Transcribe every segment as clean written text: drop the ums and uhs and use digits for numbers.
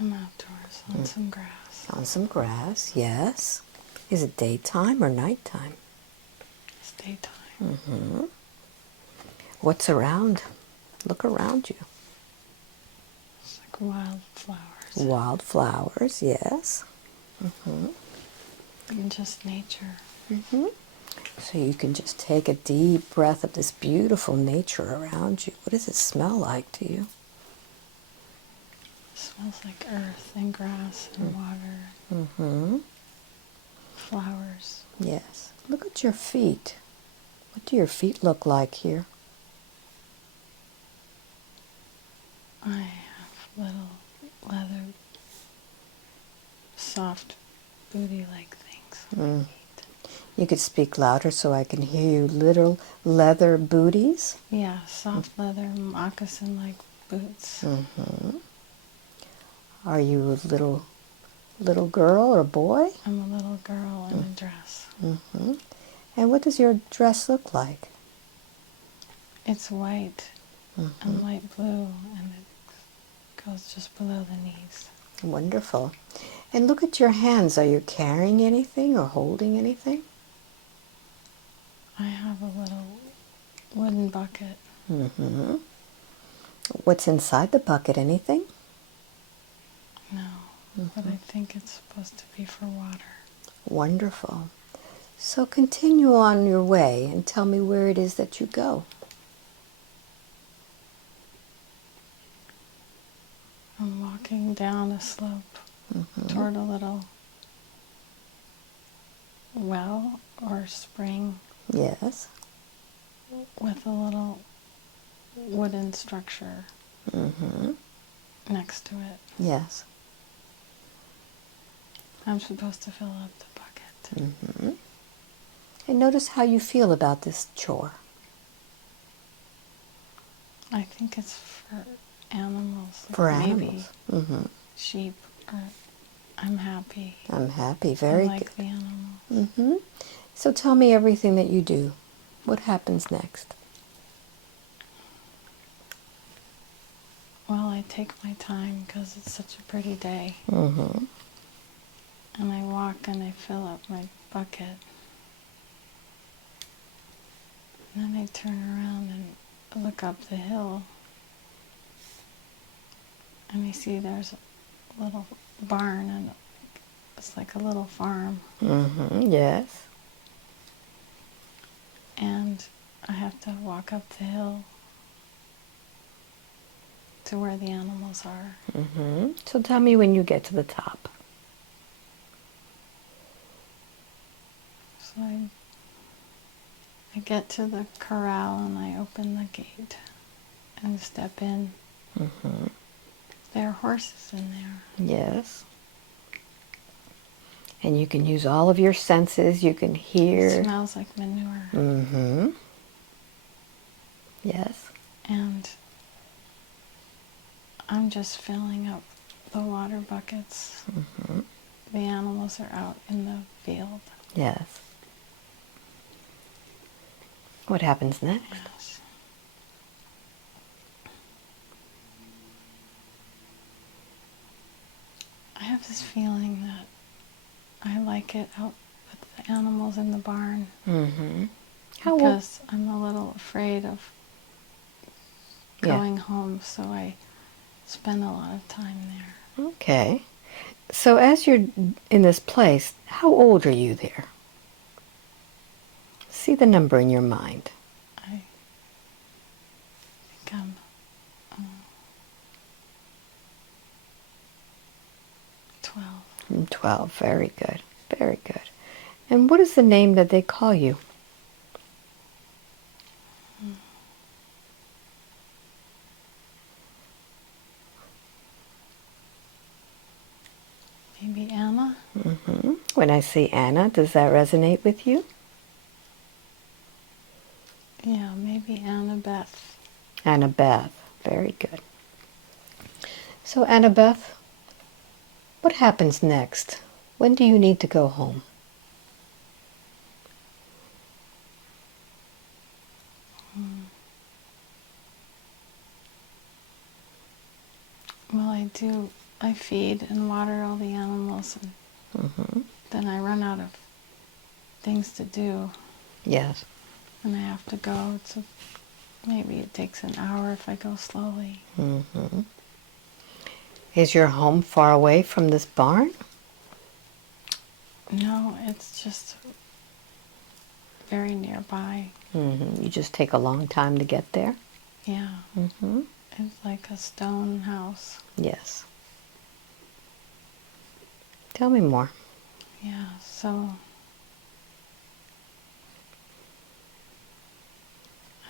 I'm outdoors on some grass. On some grass, yes. Is it daytime or nighttime? It's daytime. Mm-hmm. What's around? Look around you. It's like wildflowers. Wildflowers, yes. Mm-hmm. And just nature. Mm-hmm. So you can just take a deep breath of this beautiful nature around you. What does it smell like to you? It smells like earth and grass and water. Mm-hmm. Flowers. Yes. Look at your feet. What do your feet look like here? I have little leather, soft, booty-like things on my feet. You could speak louder so I can hear you. Little leather booties? Yeah, soft leather, moccasin-like boots. Mm-hmm. Are you a little girl or boy? I'm a little girl in a dress. Mm-hmm. And what does your dress look like? It's white and light blue, and it goes just below the knees. Wonderful. And look at your hands. Are you carrying anything or holding anything? I have a little wooden bucket. Mm-hmm. What's inside the bucket? Anything? No, but I think it's supposed to be for water. Wonderful. So continue on your way and tell me where it is that you go. I'm walking down a slope toward a little well or spring Yes. with a little wooden structure next to it. Yes. I'm supposed to fill up the bucket. And notice how you feel about this chore. I think it's for animals. For maybe animals. Mm-hmm. sheep. Or I'm happy. I'm happy. Very I like good. the animals. Mm-hmm. So tell me everything that you do. What happens next? Well, I take my time because it's such a pretty day. Mm-hmm. And I walk and I fill up my bucket. And then I turn around and look up the hill. And I see there's a little barn, and it's like a little farm. Mm-hmm. Yes. And I have to walk up the hill to where the animals are. Mm-hmm. So tell me when you get to the top. So I get to the corral and I open the gate and step in. Mm-hmm. There are horses in there. Yes. And you can use all of your senses. You can hear. It smells like manure. Mm-hmm. Yes. And I'm just filling up the water buckets. Mm-hmm. The animals are out in the field. Yes. What happens next? Yes. I have this feeling that I like it out with the animals in the barn. Mm-hmm. Because I'm a little afraid of going home, so I spend a lot of time there. Okay. So as you're in this place, how old are you there? See the number in your mind. I think I'm 12. 12. Very good. Very good. And what is the name that they call you? Maybe Anna? Mm-hmm. When I say Anna, does that resonate with you? Yeah, maybe Annabeth. Annabeth. Very good. So Annabeth, what happens next? When do you need to go home? Well, I do I feed and water all the animals, and then I run out of things to do. Yes. And I have to go. Maybe it takes an hour if I go slowly. Is your home far away from this barn? No, it's just very nearby. You just take a long time to get there? Yeah. It's like a stone house. Yes. Tell me more. Yeah, so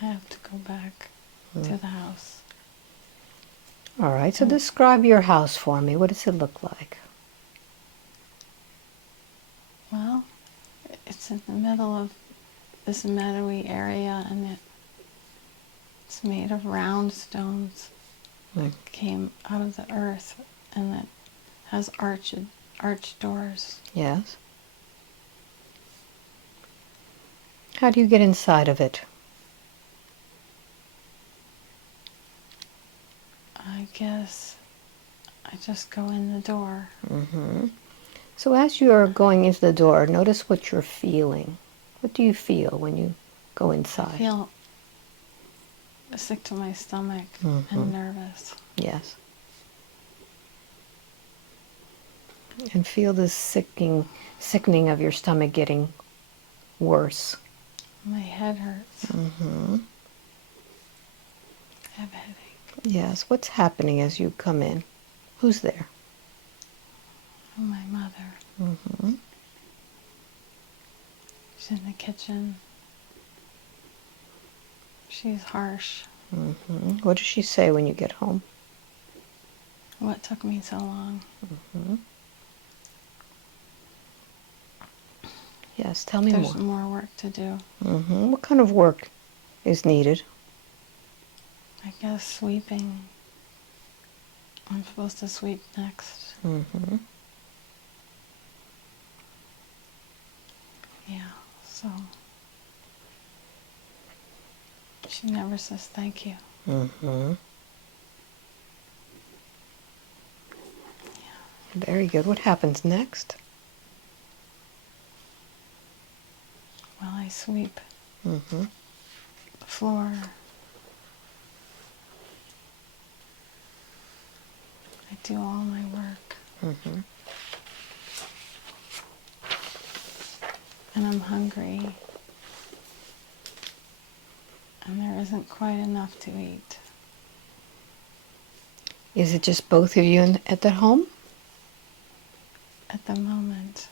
I have to go back to the house. All right, so describe your house for me. What does it look like? Well, it's in the middle of this meadowy area, and it's made of round stones that came out of the earth, and it has arched doors. Yes. How do you get inside of it? I guess I just go in the door. So as you are going into the door, notice what you're feeling. What do you feel when you go inside? I feel sick to my stomach and nervous. Yes. And feel this sickening of your stomach getting worse. My head hurts. I have a headache. Yes. What's happening as you come in? Who's there? My mother. She's in the kitchen. She's harsh. What does she say when you get home? What took me so long? Yes, tell me There's more. more work to do. What kind of work is needed? I guess sweeping. I'm supposed to sweep next. Yeah, so she never says thank you. Very good. What happens next? Well, I sweep the floor. I do all my work. And I'm hungry. And there isn't quite enough to eat. Is it just both of you at the home? At the moment.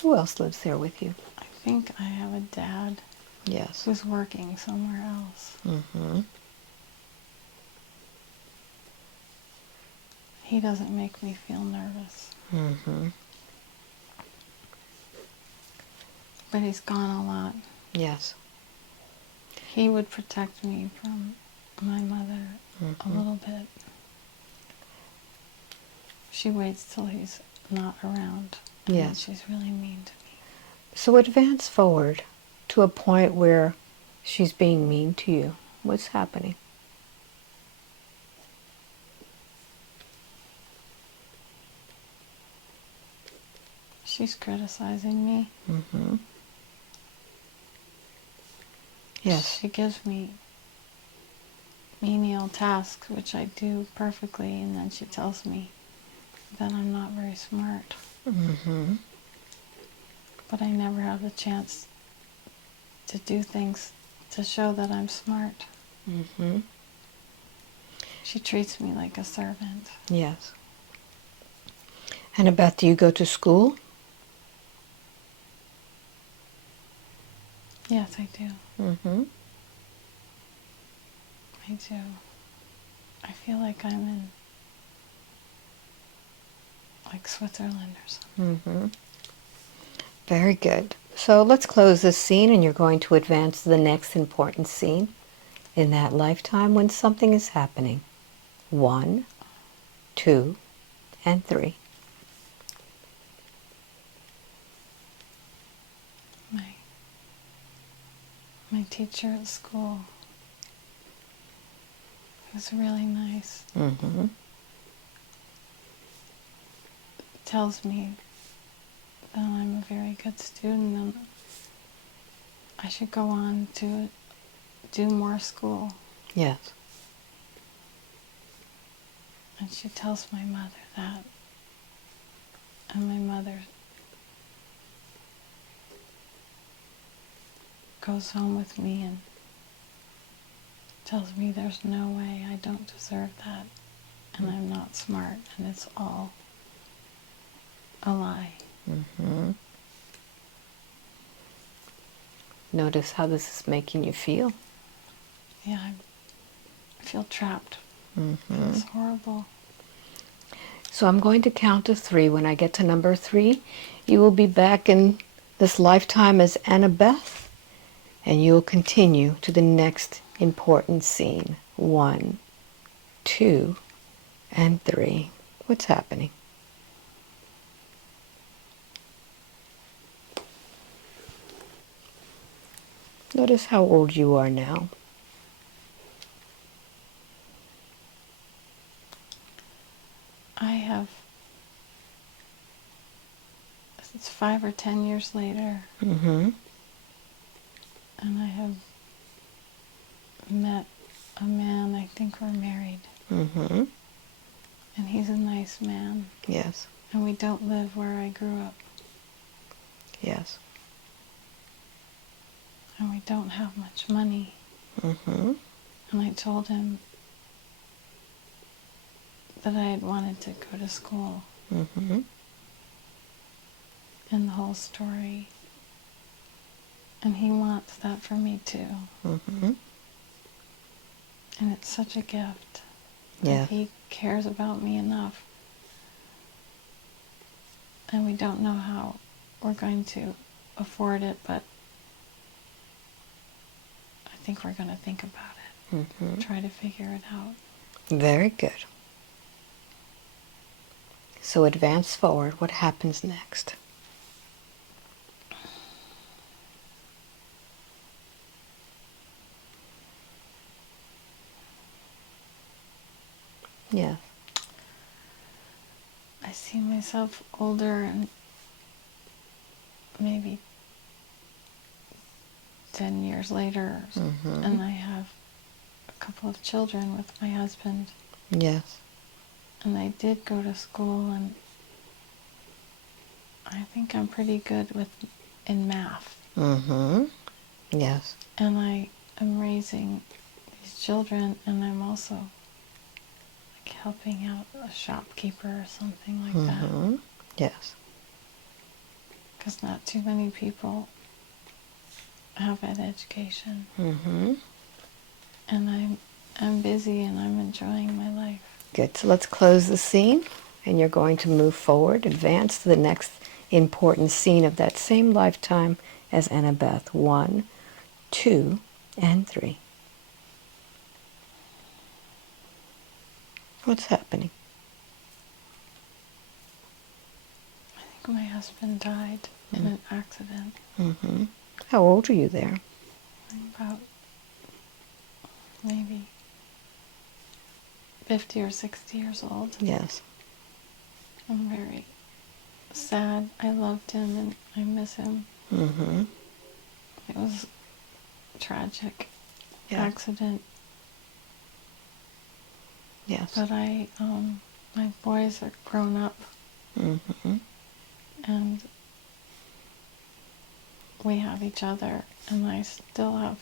Who else lives there with you? I think I have a dad Yes. who's working somewhere else. He doesn't make me feel nervous. But he's gone a lot. Yes. He would protect me from my mother a little bit. She waits till he's not around. And then she's really mean to me. So advance forward to a point where she's being mean to you. What's happening? She's criticizing me. Yes. She gives me menial tasks, which I do perfectly, and then she tells me that I'm not very smart. But I never have the chance to do things to show that I'm smart. She treats me like a servant. Yes. Annabeth, do you go to school? Yes, I do. I do. I feel like I'm in like Switzerland or something. Very good. So let's close this scene, and you're going to advance to the next important scene in that lifetime when something is happening. 1, 2, and 3. My teacher at school was really nice. tells me that I'm a very good student and I should go on to do more school. Yes. And she tells my mother that. And my mother goes home with me and tells me there's no way, I don't deserve that, and I'm not smart, and it's all a lie. Mm-hmm. Notice how this is making you feel. Yeah, I feel trapped. Mm-hmm. It's horrible. So I'm going to count to 3. When I get to number 3, you will be back in this lifetime as Annabeth, and you'll continue to the next important scene. 1, 2, and 3. What's happening? Notice how old you are now. It's 5 or 10 years later, Mm-hmm. and I have met a man, I think we're married, Mm-hmm. and he's a nice man, Yes. and we don't live where I grew up, Yes. and we don't have much money. Mm-hmm. And I told him that I had wanted to go to school, Mm-hmm. and the whole story. And he wants that for me too. Mm-hmm. And it's such a gift Yeah. that he cares about me enough. And we don't know how we're going to afford it, but I think we're going to think about it. Mm-hmm. Try to figure it out. Very good. So advance forward. What happens next? Yeah. I see myself older and maybe 10 years later, Mm-hmm. and I have a couple of children with my husband. Yes. And I did go to school, and I think I'm pretty good in math. Mm-hmm. Yes. And I am raising these children, and I'm also like helping out a shopkeeper or something like that. Mm-hmm. Yes. Because not too many people have that education. Mm-hmm. And I'm busy and I'm enjoying my life. Good. So let's close the scene, and you're going to move forward, advance to the next important scene of that same lifetime as Annabeth. 1, 2, and 3. What's happening? I think my husband died in an accident. Mm-hmm. How old are you there? I'm about maybe 50 or 60 years old. Yes. I'm very sad. I loved him and I miss him. Mm-hmm. It was a tragic Yes. accident. Yes. But my boys are grown up Mm-hmm. and we have each other, and I still have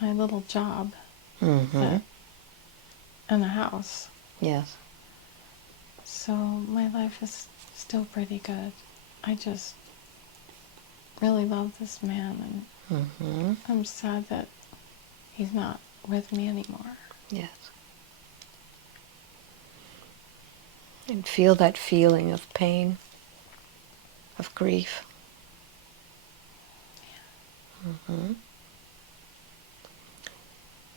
my little job Mm-hmm. and a house. Yes. So my life is still pretty good. I just really love this man, and Mm-hmm. I'm sad that he's not with me anymore. Yes. And feel that feeling of pain, of grief. Mm-hmm.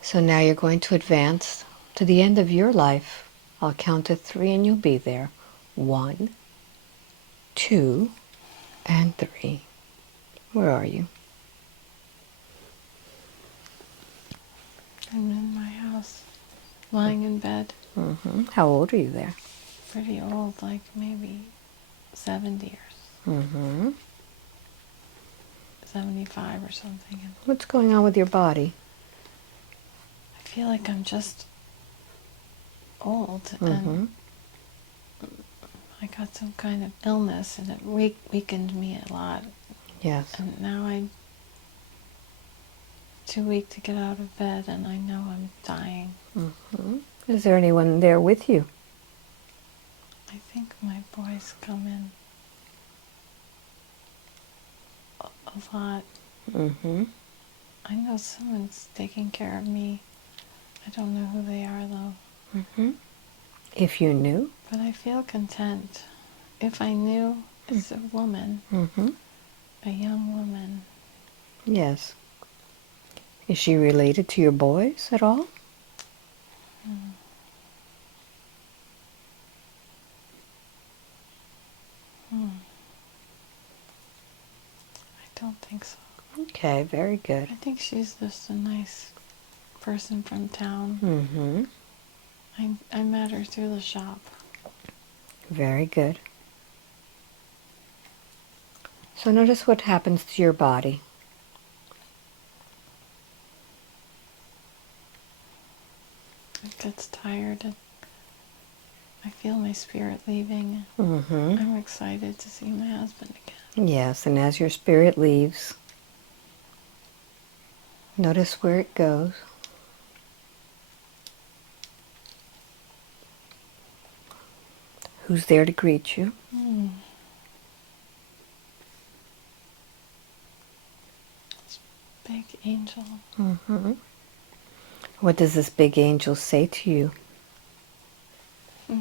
So now you're going to advance to the end of your life. I'll count to 3 and you'll be there. 1, 2, and 3. Where are you? I'm in my house, lying in bed. Mm-hmm. How old are you there? pretty old, like maybe 70 or Mm-hmm. 75 or something. And What's going on with your body? I feel like I'm just old, Mm-hmm. and I got some kind of illness, and it weakened me a lot. Yes. And now I'm too weak to get out of bed, and I know I'm dying. Mm-hmm. Is there anyone there with you? I think my boys come in a lot. Mm-hmm. I know someone's taking care of me. I don't know who they are, though. Mm-hmm. If you knew? But I feel content. If I knew, it's a woman, Mm-hmm. a young woman. Yes. Is she related to your boys at all? Hmm. Hmm. I don't think so. Okay, very good. I think she's just a nice person from town. Mm-hmm. I met her through the shop. Very good. So notice what happens to your body. It gets tired, and I feel my spirit leaving. Mm-hmm. I'm excited to see my husband again. Yes, and as your spirit leaves, notice where it goes. Who's there to greet you? Hmm. This big angel. Mm-hmm. What does this big angel say to you? Hmm.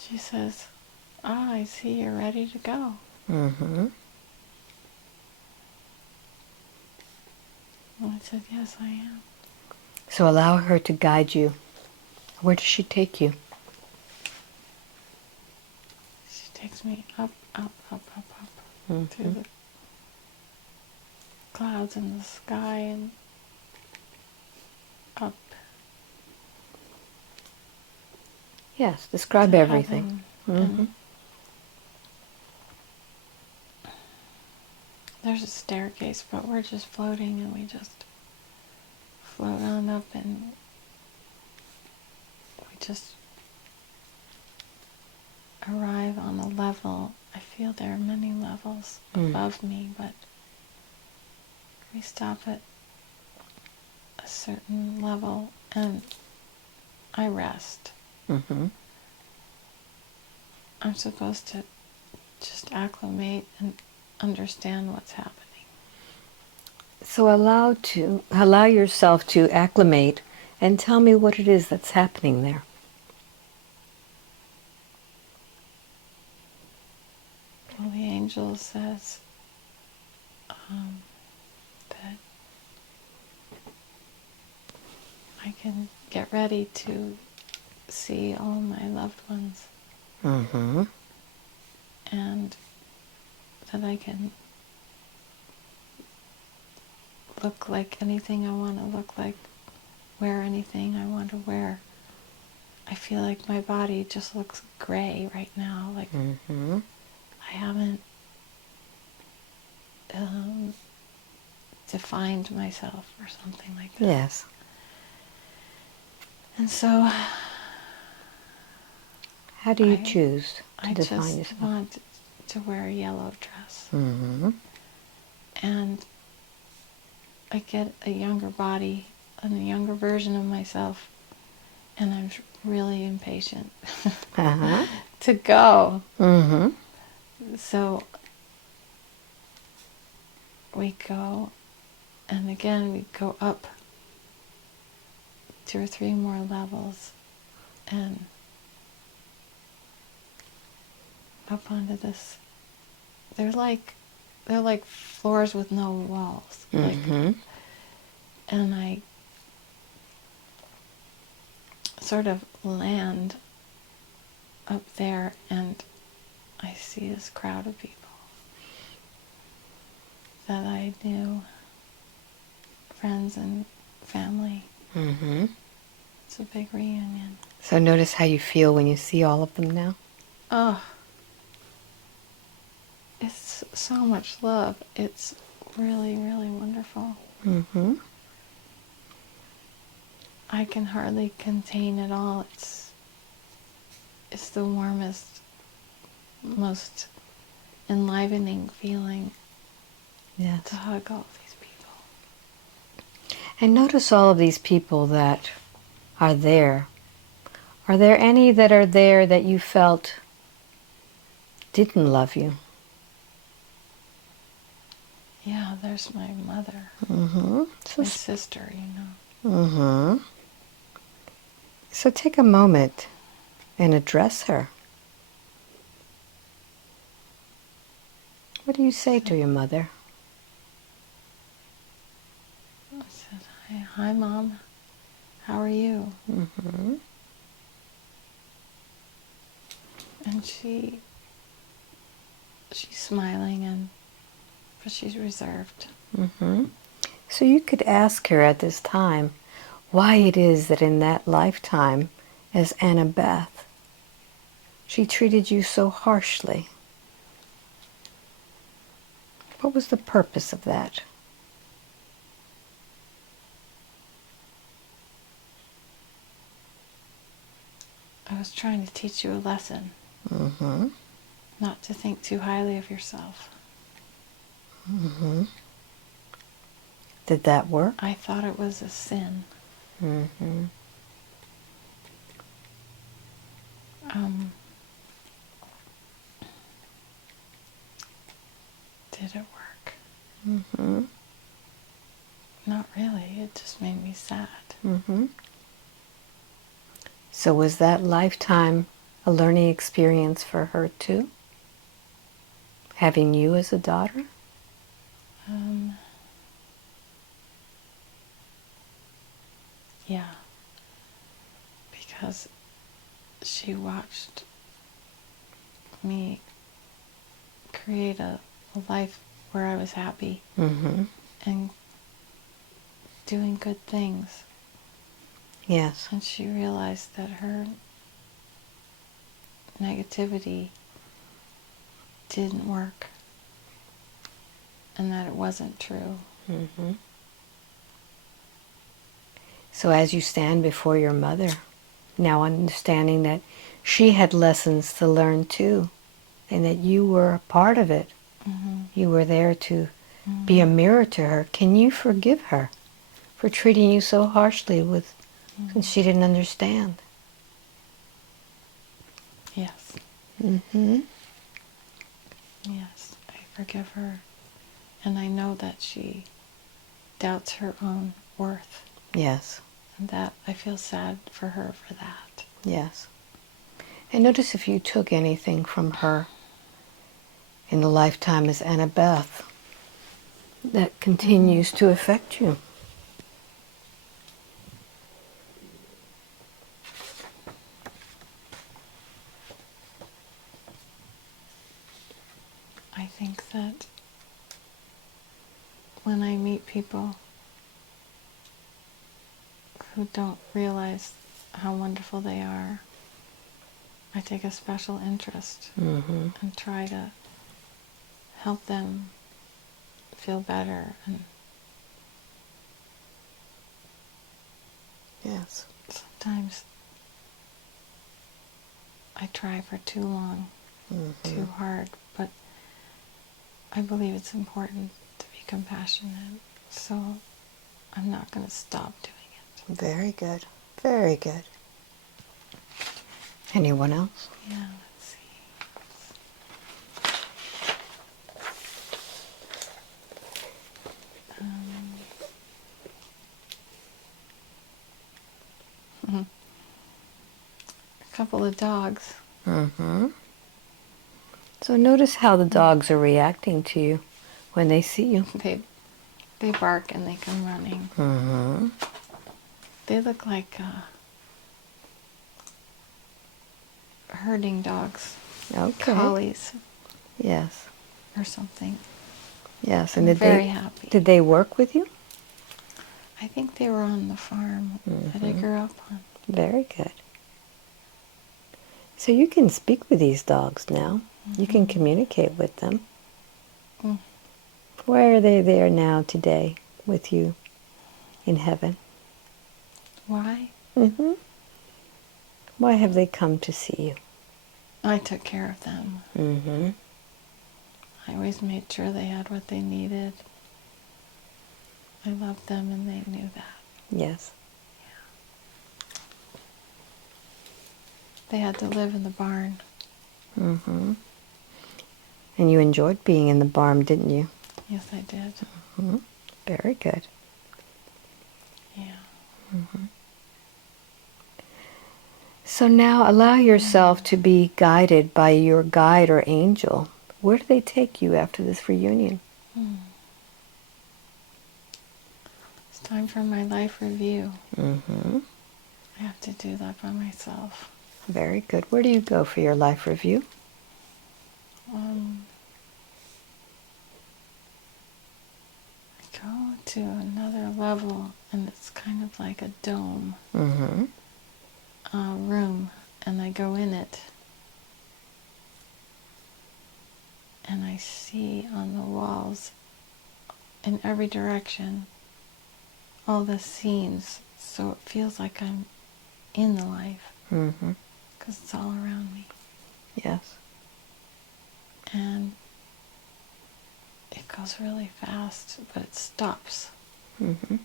She says, "Ah, I see you're ready to go." Mm-hmm. And I said, "Yes, I am." So allow her to guide you. Where does she take you? She takes me up, up, up, up, up, through Mm-hmm. the clouds in the sky and up Yes, describe to everything. heaven. Mm-hmm. And there's a staircase, but we're just floating, and we just float on up, and we just arrive on a level. I feel there are many levels above me, but we stop at a certain level, and I rest. Mm-hmm. I'm supposed to just acclimate and understand what's happening. So allow yourself to acclimate and tell me what it is that's happening there. Well, the angel says that I can get ready to see all my loved ones, Mm-hmm. and that I can look like anything I want to look like, wear anything I want to wear. I feel like my body just looks gray right now, like Mm-hmm. I haven't defined myself or something like that. Yes. And so How do you choose to I define just yourself? want to wear a yellow dress. Mm-hmm. And I get a younger body and a younger version of myself, and I'm really impatient Uh-huh. to go. Mm-hmm. So we go, and again we go up 2 or 3 more levels, and up onto this. They're like floors with no walls. Mm-hmm. And I sort of land up there, and I see this crowd of people that I knew, friends and family. Mm-hmm. It's a big reunion. So notice how you feel when you see all of them now. Oh, it's so much love. It's really, really wonderful. Mm-hmm. I can hardly contain it all. It's the warmest, most enlivening feeling Yes. to hug all these people. And notice all of these people that are there. Are there any that are there that you felt didn't love you? Yeah, there's my mother, Mm-hmm. my sister, you know. Mm-hmm. So take a moment and address her. What do you say to your mother? I said, hi Mom, how are you? Mm-hmm. And she's smiling, but she's reserved. Mm-hmm. So you could ask her at this time why it is that in that lifetime as Annabeth, she treated you so harshly. What was the purpose of that? I was trying to teach you a lesson, Mm-hmm. not to think too highly of yourself. Mm-hmm. Did that work? I thought it was a sin. Mm-hmm. Did it work? Mm-hmm. Not really. It just made me sad. Mm-hmm. So was that lifetime a learning experience for her too? Having you as a daughter? Yeah. Because she watched me create a life where I was happy Mm-hmm. and doing good things. Yes. And she realized that her negativity didn't work and that it wasn't true. Mm-hmm. So as you stand before your mother, now understanding that she had lessons to learn too, and that you were a part of it, Mm-hmm. you were there to be a mirror to her, can you forgive her for treating you so harshly since she didn't understand? Yes. Mm-hmm. Yes, I forgive her. And I know that she doubts her own worth. Yes. And that I feel sad for her for that. Yes. And notice if you took anything from her in the lifetime as Annabeth that continues to affect you. I think that when I meet people who don't realize how wonderful they are, I take a special interest Mm-hmm. and try to help them feel better. And Yes. sometimes I try for too long, too hard, but I believe it's important to be compassionate, so I'm not going to stop doing it. Very good. Very good. Anyone else? Yeah, let's see. A couple of dogs. Mm-hmm. So notice how the dogs are reacting to you when they see you. They bark and they come running. Mm-hmm. They look like herding dogs, Okay. collies Yes. or something. Yes. I'm And very happy. did they work with you? I think they were on the farm that I grew up on. Very good. So you can speak with these dogs now. You can communicate with them. Mm. Why are they there now today with you in heaven? Why? Mm-hmm. Why have they come to see you? I took care of them. Mm-hmm. I always made sure they had what they needed. I loved them and they knew that. Yes. They had to live in the barn. Mm-hmm. And you enjoyed being in the barn, didn't you? Yes, I did. Mm-hmm. Very good. Yeah. Mm-hmm. So now allow yourself to be guided by your guide or angel. Where do they take you after this reunion? It's time for my life review. Mm-hmm. I have to do that by myself. Very good. Where do you go for your life review? I go to another level, and it's kind of like a dome Mm-hmm. room, and I go in it, and I see on the walls in every direction all the scenes, so it feels like I'm in the life, Mm-hmm. because it's all around me. Yes. And it goes really fast, but it stops. Mm-hmm.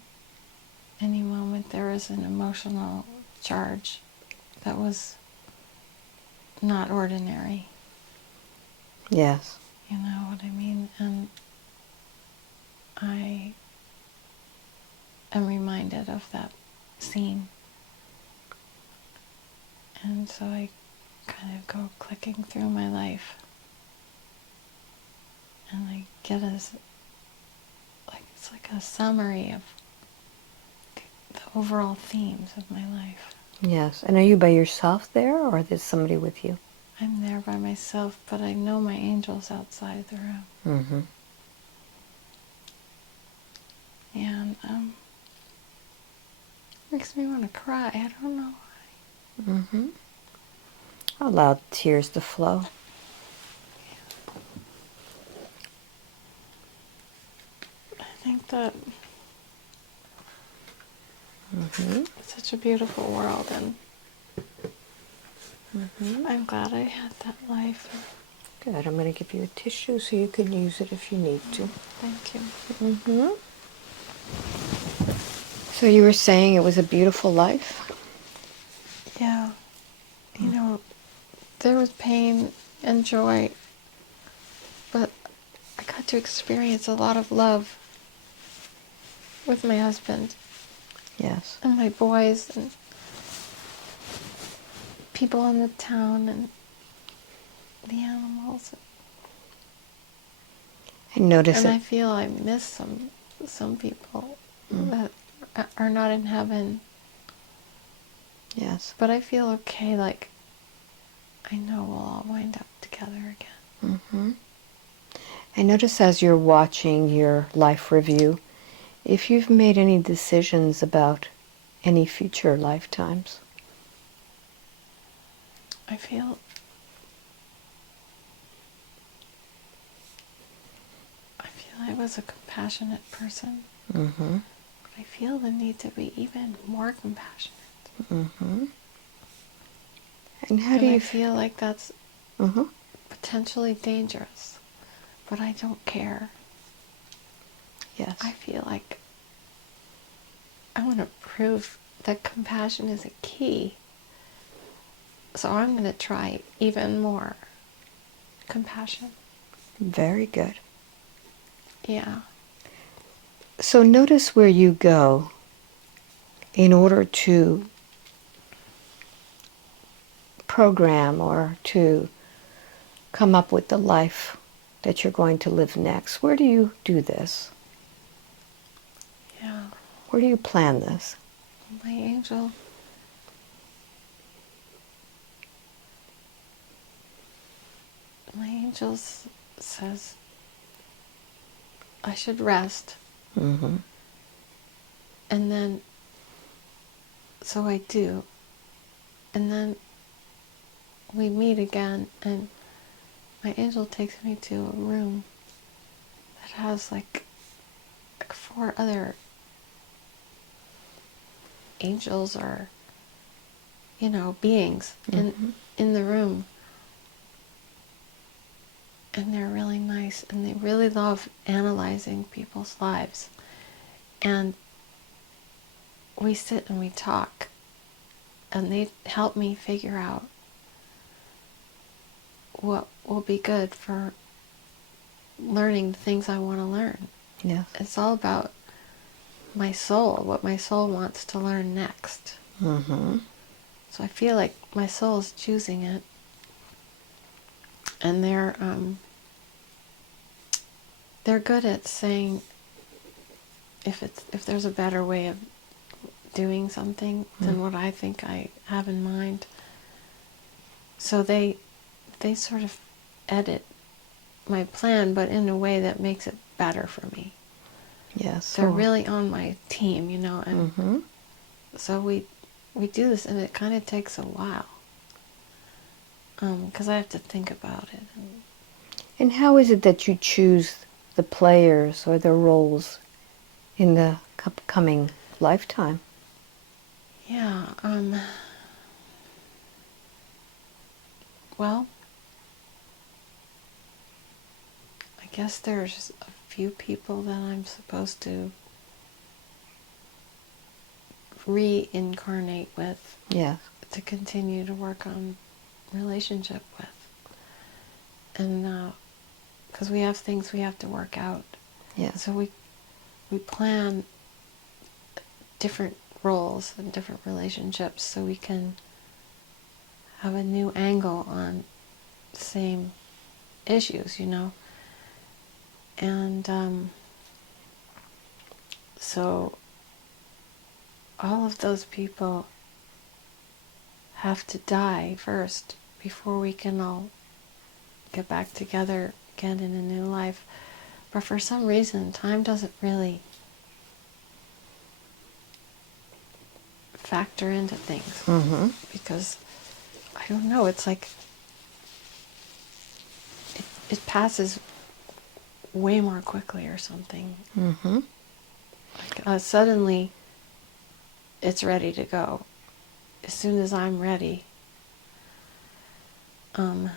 Any moment there is an emotional charge that was not ordinary. Yes. You know what I mean? And I am reminded of that scene. And so I kind of go clicking through my life. And I get it's like a summary of the overall themes of my life. Yes. And are you by yourself there, or is somebody with you? I'm there by myself, but I know my angel's outside the room. Mm-hmm. And makes me want to cry. I don't know why. Mm-hmm. Allow tears to flow. I think that it's such a beautiful world, and I'm glad I had that life. Good. I'm going to give you a tissue so you can use it if you need to. Thank you. Mm-hmm. So you were saying it was a beautiful life? Yeah. You know, there was pain and joy, but I got to experience a lot of love with my husband Yes. and my boys and people in the town and the animals. And notice And I it. feel I miss some people that are not in heaven. Yes. But I feel okay, like I know we'll all wind up together again. Mm-hmm. And notice as you're watching your life review, if you've made any decisions about any future lifetimes. I feel I was a compassionate person. Mm-hmm. But I feel the need to be even more compassionate. Mm-hmm. And how do you I feel like that's Mm-hmm. potentially dangerous, but I don't care. Yes. I feel like I want to prove that compassion is a key. So I'm going to try even more compassion. Very good. Yeah. So notice where you go in order to program or to come up with the life that you're going to live next. Where do you do this? Yeah. Where do you plan this? My angel says I should rest. Mm-hmm. And then, so I do. And then we meet again, and my angel takes me to a room that has like 4 other angels or, beings in the room. And they're really nice, and they really love analyzing people's lives. And we sit and we talk, and they help me figure out what will be good for learning the things I want to learn. Yes. It's all about my soul, what my soul wants to learn next. Mm-hmm. So I feel like my soul is choosing it, and they're good at saying if there's a better way of doing something than what I think I have in mind. So they sort of edit my plan, but in a way that makes it better for me. Yes. They're really on my team, and Mm-hmm. so we do this, and it kind of takes a while, because I have to think about it. And how is it that you choose the players or the roles in the upcoming lifetime? Yeah, well, I guess there's a few people that I'm supposed to reincarnate with. Yes. To continue to work on relationship with. And because we have things we have to work out. Yes. So we plan different roles and different relationships so we can have a new angle on the same issues, And so all of those people have to die first before we can all get back together again in a new life. But for some reason, time doesn't really factor into things. Mm-hmm. Because, I don't know, it's like it passes way more quickly or something. Mm-hmm. Like, suddenly, it's ready to go. As soon as I'm ready. And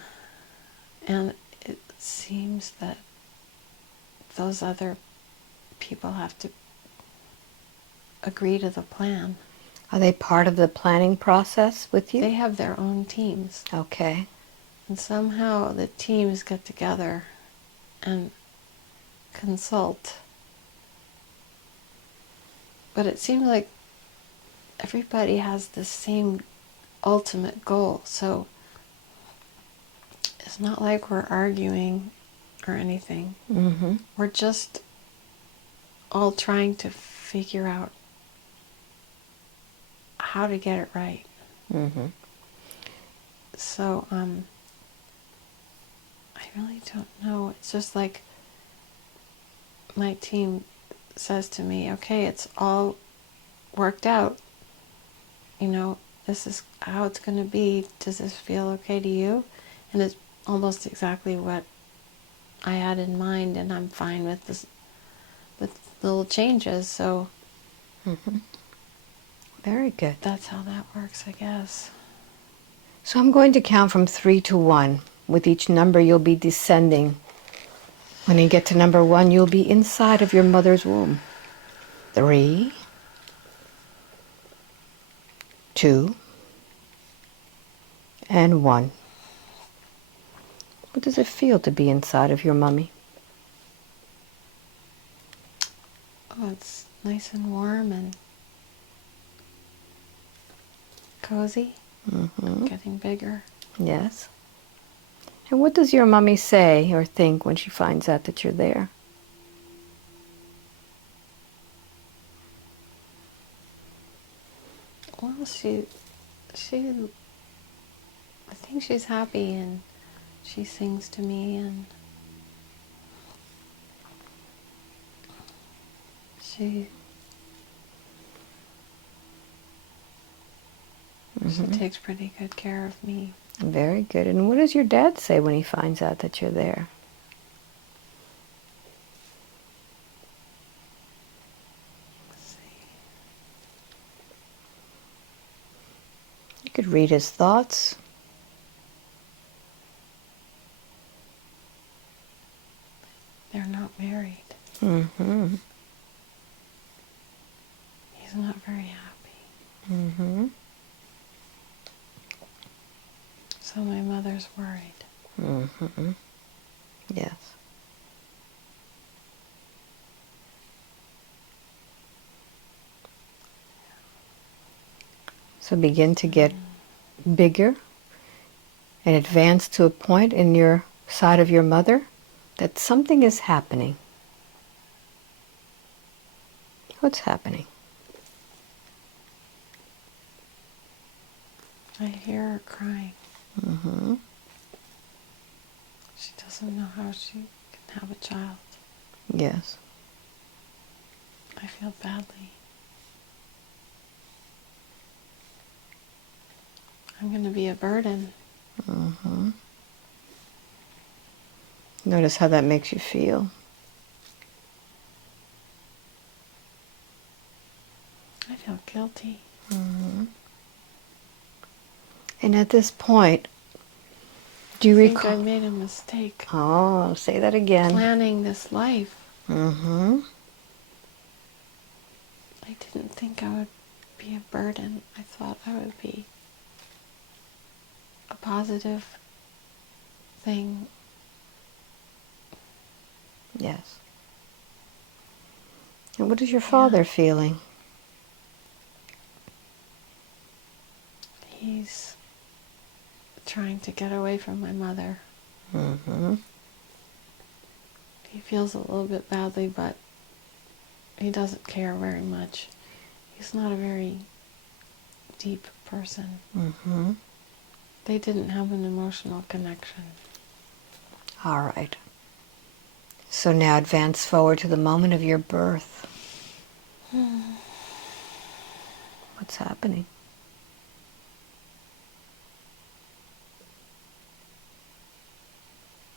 it seems that those other people have to agree to the plan. Are they part of the planning process with you? They have their own teams. Okay. And somehow the teams get together and consult. But it seems like everybody has the same ultimate goal. So it's not like we're arguing or anything. Mm-hmm. We're just all trying to figure out how to get it right. Mm-hmm. So, I really don't know. It's just like my team says to me, okay, it's all worked out. This is how it's going to be. Does this feel okay to you? And it's almost exactly what I had in mind, and I'm fine with this, with little changes. So Mm-hmm. Very good. that's how that works, I guess. So I'm going to count from 3 to 1. With each number, you'll be descending. When you get to number 1, you'll be inside of your mother's womb. 3, 2, and 1. What does it feel to be inside of your mummy? Oh, it's nice and warm and cozy. Mm-hmm. Getting bigger. Yes. And what does your mummy say or think when she finds out that you're there? Well, she, I think she's happy, and she sings to me, and she She takes pretty good care of me. Very good. And what does your dad say when he finds out that you're there? Let's see. You could read his thoughts. They're not married. Mm-hmm. He's not very happy. Mm-hmm. So my mother's worried. Mm-hmm. Yes. So begin to get bigger and advance to a point in your side of your mother that something is happening. What's happening? I hear her crying. Mm-hmm. She doesn't know how she can have a child. Yes. I feel badly. I'm going to be a burden. Mm-hmm. Notice how that makes you feel. I feel guilty. Mm-hmm. And at this point, do you I think recall? I made a mistake Oh, say that again. planning this life. Mm-hmm. I didn't think I would be a burden. I thought I would be a positive thing. Yes. And what is your father feeling? He's trying to get away from my mother. Mm-hmm. He feels a little bit badly, but he doesn't care very much. He's not a very deep person. Mm-hmm. They didn't have an emotional connection. All right. So now advance forward to the moment of your birth. What's happening?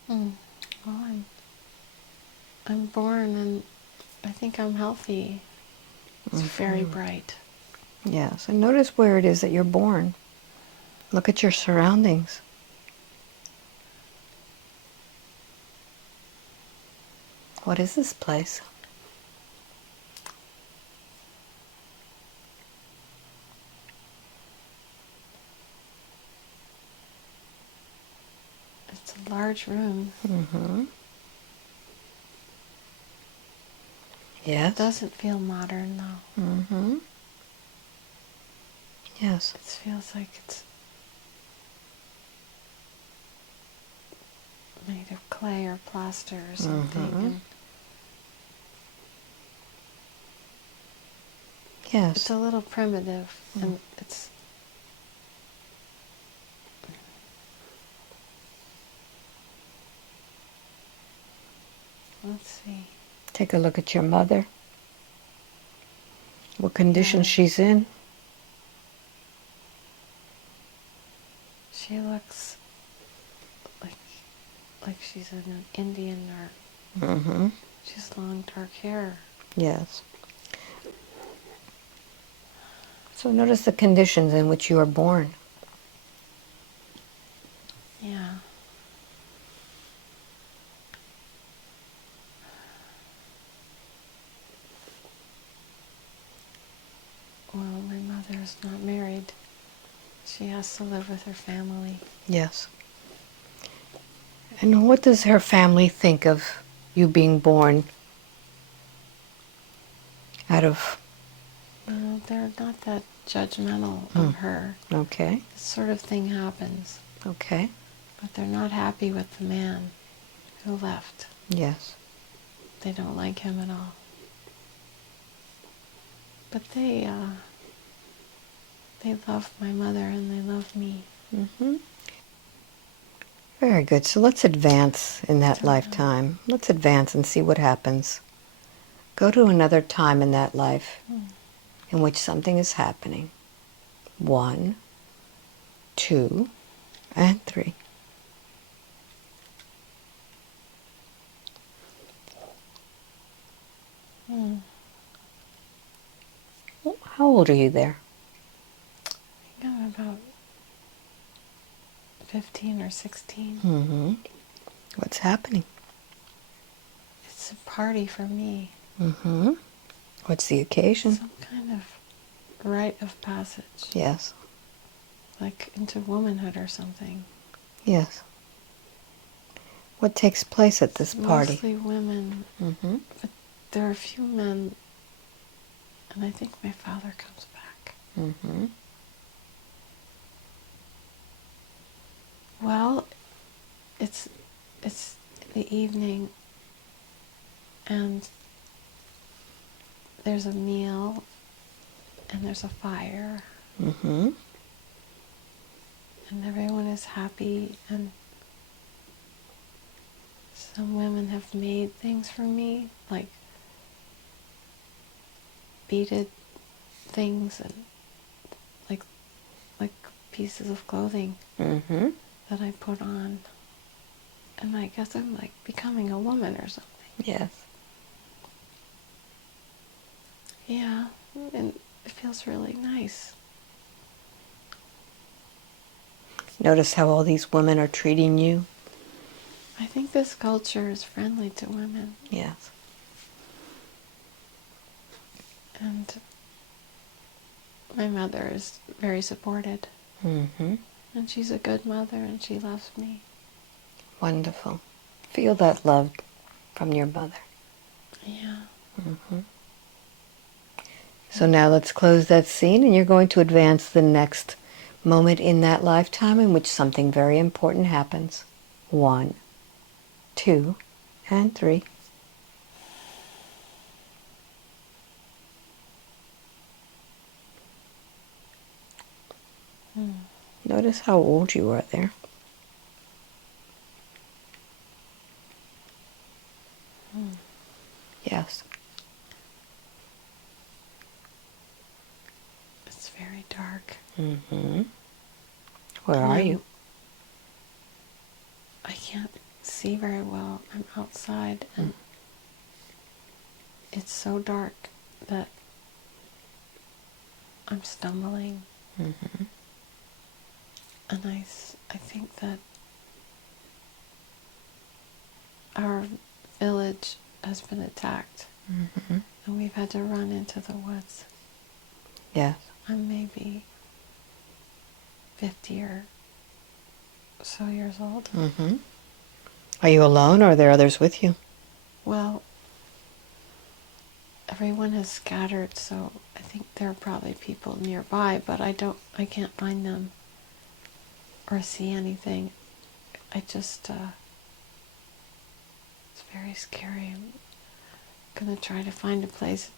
Well, I'm born and I think I'm healthy. It's very bright. Yes. And notice where it is that you're born. Look at your surroundings. What is this place? It's a large room. Mm-hmm. It Yes. doesn't feel modern though. Mm-hmm. Yes. It feels like it's made of clay or plaster or something. Mm-hmm. And Yes. it's a little primitive, and it's let's see. Take a look at your mother. What condition Yeah. she's in. She looks like she's an Indian, or Mm-hmm. she has long dark hair. Yes. So notice the conditions in which you are born. Yeah. Well, my mother's not married. She has to live with her family. Yes. And what does her family think of you being born out of... They're not that judgmental of her. Okay. This sort of thing happens. Okay. But they're not happy with the man who left. Yes. They don't like him at all. But they love my mother and they love me. Mm-hmm. Very good. So let's advance in that lifetime. Let's advance and see what happens. Go to another time in that life in which something is happening. 1, 2, and 3. How old are you there? I think I'm about 15 or 16. Mm-hmm. What's happening? It's a party for me. Mm-hmm. What's the occasion? Some kind of rite of passage. Yes. Like into womanhood or something. Yes. What takes place at this It's party? mostly women. Mm-hmm. But there are a few men. And I think my father comes back. Mm-hmm. Well, it's the evening, and there's a meal, and there's a fire, Mm-hmm. and everyone is happy, and some women have made things for me, like beaded things and like pieces of clothing Mm-hmm. that I put on. And I guess I'm like becoming a woman or something. Yes. Yeah, and it feels really nice. Notice how all these women are treating you? I think this culture is friendly to women. Yes. And my mother is very supported. Mm-hmm. And she's a good mother and she loves me. Wonderful. Feel that love from your mother. Yeah. Mm-hmm. So now let's close that scene, and you're going to advance the next moment in that lifetime in which something very important happens. 1, 2, and 3. Notice how old you are there. Yes. It's very dark. Mm-hmm. Where And are you? I can't see very well. I'm outside and it's so dark that I'm stumbling. Mm-hmm. And I think that our village has been attacked. Mm-hmm. And we've had to run into the woods. Yes. I'm maybe 50 or so years old. Mm-hmm. Are you alone, or are there others with you? Well, everyone has scattered, so I think there are probably people nearby, but I can't find them or see anything. I just, it's very scary. I'm gonna try to find a place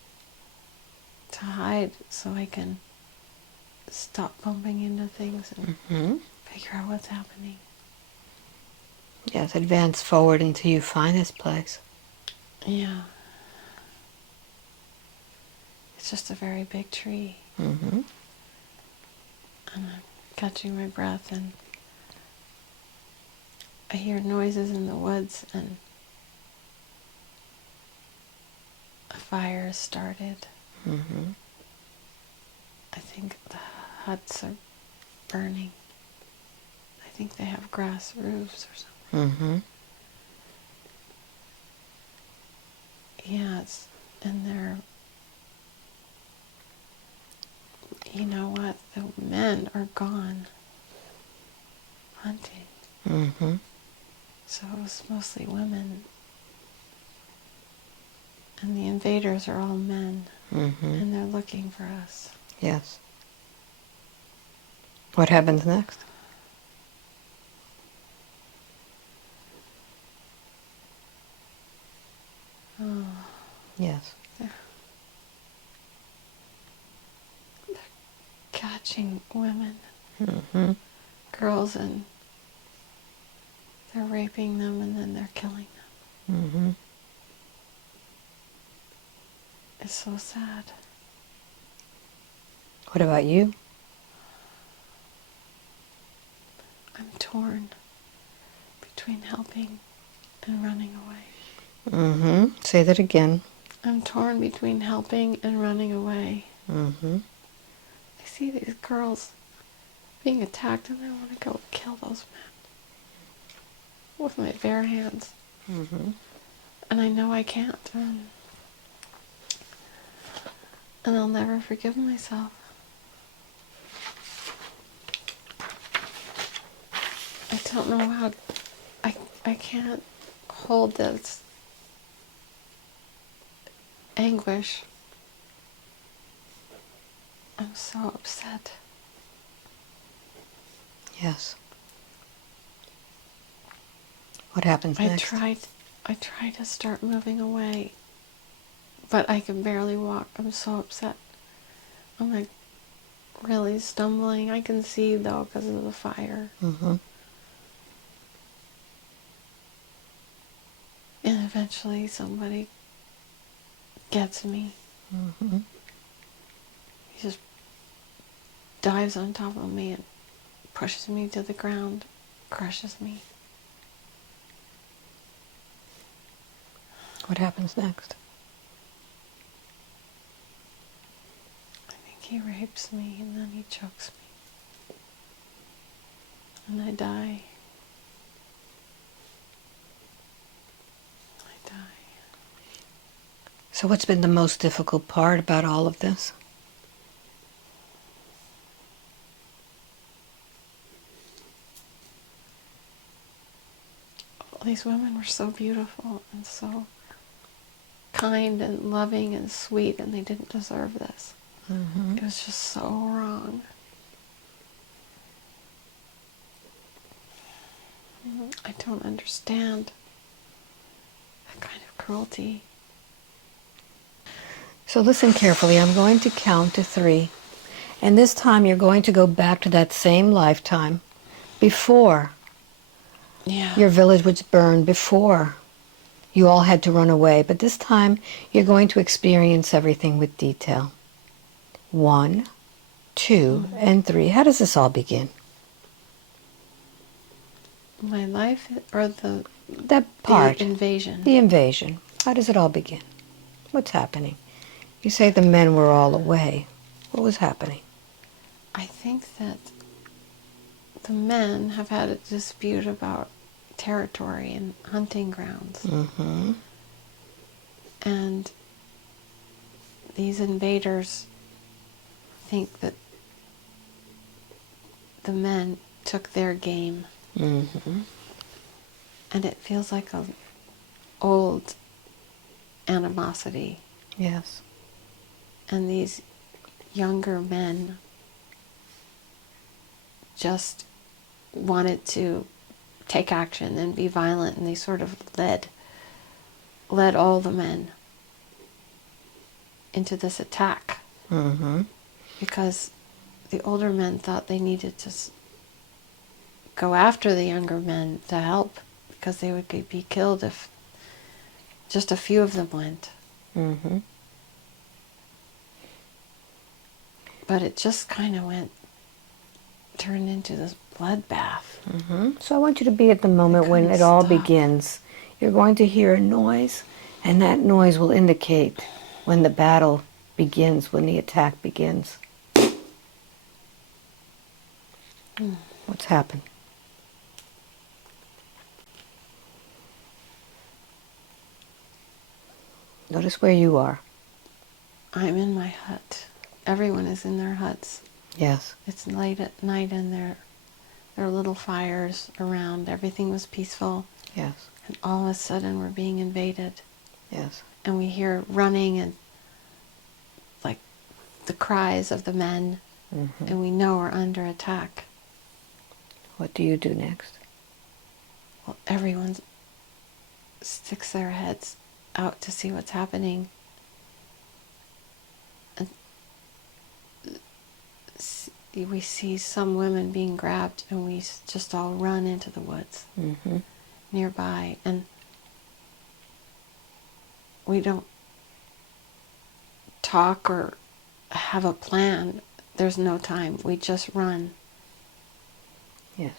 to hide so I can stop bumping into things and Mm-hmm. figure out what's happening. Yes, advance forward until you find this place. Yeah. It's just a very big tree. Mm-hmm. And I'm catching my breath and I hear noises in the woods and a fire has started. Mm-hmm. I think the huts are burning. I think they have grass roofs or something. Mm-hmm. Yeah, and they're, you know what, the men are gone hunting. Mm-hmm. So it was mostly women. And the invaders are all men. Mm-hmm. And they're looking for us. Yes. What happens next? Oh, Yes. they're catching women, Mm-hmm. girls, and they're raping them and then they're killing them. Mm-hmm. It's so sad. What about you? I'm torn between helping and running away. Say that again. I'm torn between helping and running away. I see these girls being attacked and I want to go kill those men with my bare hands. And I know I can't. And I'll never forgive myself. I don't know how... I can't hold this anguish. I'm so upset. Yes. What happens next? I tried to start moving away, but I can barely walk. I'm so upset. I'm like really stumbling. I can see though because of the fire. And eventually somebody gets me. He just dives on top of me and pushes me to the ground, crushes me. What happens next? I think he rapes me and then he chokes me. And I die. I die. So what's been the most difficult part about all of this? These women were so beautiful and so kind and loving and sweet, and they didn't deserve this. It was just so wrong. I don't understand that kind of cruelty. So listen carefully. I'm going to count to 3. And this time you're going to go back to that same lifetime before your village was burned, before you all had to run away. But this time you're going to experience everything with detail. 1, 2, and 3. How does this all begin? My life, or That part. the invasion. The invasion. How does it all begin? What's happening? You say the men were all away. What was happening? I think that the men have had a dispute about territory and hunting grounds. And these invaders think that the men took their game. And it feels like an old animosity. Yes. And these younger men just wanted to take action and be violent, and they sort of led all the men into this attack. Because the older men thought they needed to go after the younger men to help, because they would be killed if just a few of them went. But it just kind of turned into this bloodbath. So I want you to be at the moment when it all begins. You're going to hear a noise, and that noise will indicate when the battle begins, when the attack begins. What's happened? Notice where you are. I'm in my hut. Everyone is in their huts. Yes. It's late at night, and there are little fires around. Everything was peaceful. Yes. And all of a sudden we're being invaded. Yes. And we hear running and like the cries of the men. And we know we're under attack. What do you do next? Well, everyone sticks their heads out to see what's happening. And we see some women being grabbed, and we just all run into the woods nearby. And we don't talk or have a plan. There's no time. We just run. Yes.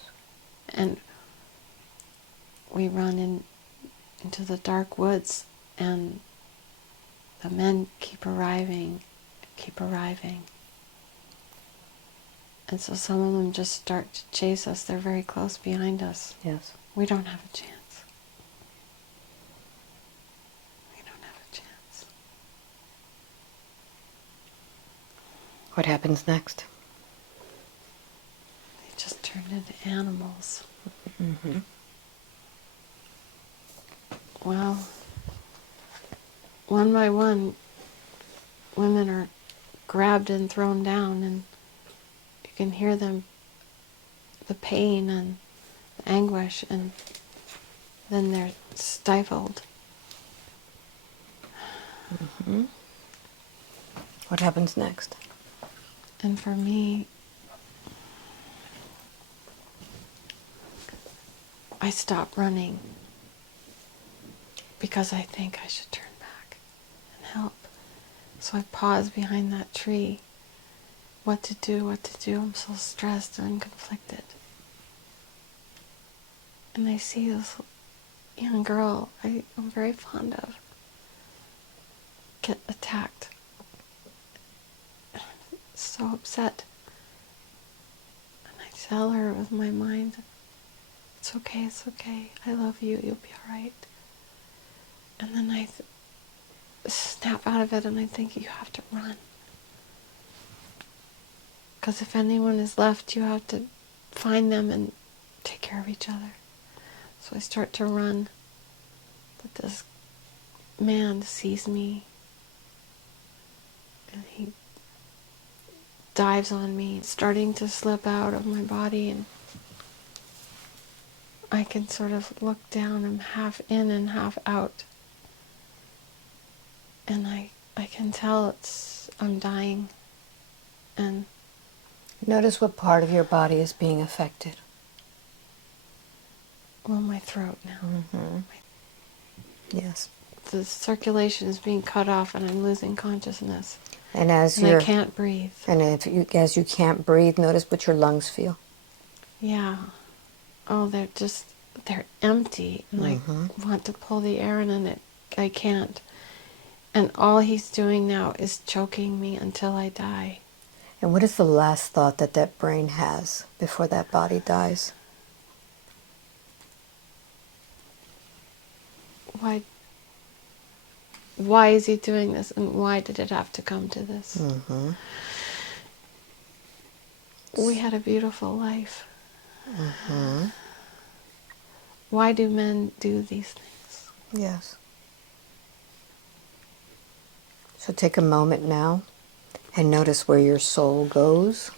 And we run into the dark woods, and the men keep arriving. And so some of them just start to chase us. They're very close behind us. Yes. We don't have a chance. We don't have a chance. What happens next? They just turned into animals. Mm-hmm. Well, one by one, women are grabbed and thrown down, and you can hear them, the pain and the anguish, and then they're stifled. Mm-hmm. What happens next? And for me, I stop running because I think I should turn back and help. So I pause behind that tree. What to do? I'm so stressed and conflicted. And I see this young girl I'm very fond of get attacked. So upset. And I tell her with my mind, it's okay, I love you, you'll be alright. And then I snap out of it and I think, you have to run. Because if anyone is left, you have to find them and take care of each other. So I start to run, but this man sees me and he dives on me, starting to slip out of my body, and I can sort of look down. I'm half in and half out. And I can tell I'm dying. And Notice what part of your body is being affected. well, my throat now. Mm-hmm. Yes. The circulation is being cut off and I'm losing consciousness. And as I can't breathe. And as you can't breathe, notice what your lungs feel. Yeah. Oh, they're empty. And Mm-hmm. I want to pull the air in and I can't. And all he's doing now is choking me until I die. And what is the last thought that brain has before that body dies? Why is he doing this, and why did it have to come to this? Mm-hmm. We had a beautiful life. Mm-hmm. Why do men do these things? Yes. So take a moment now and notice where your soul goes.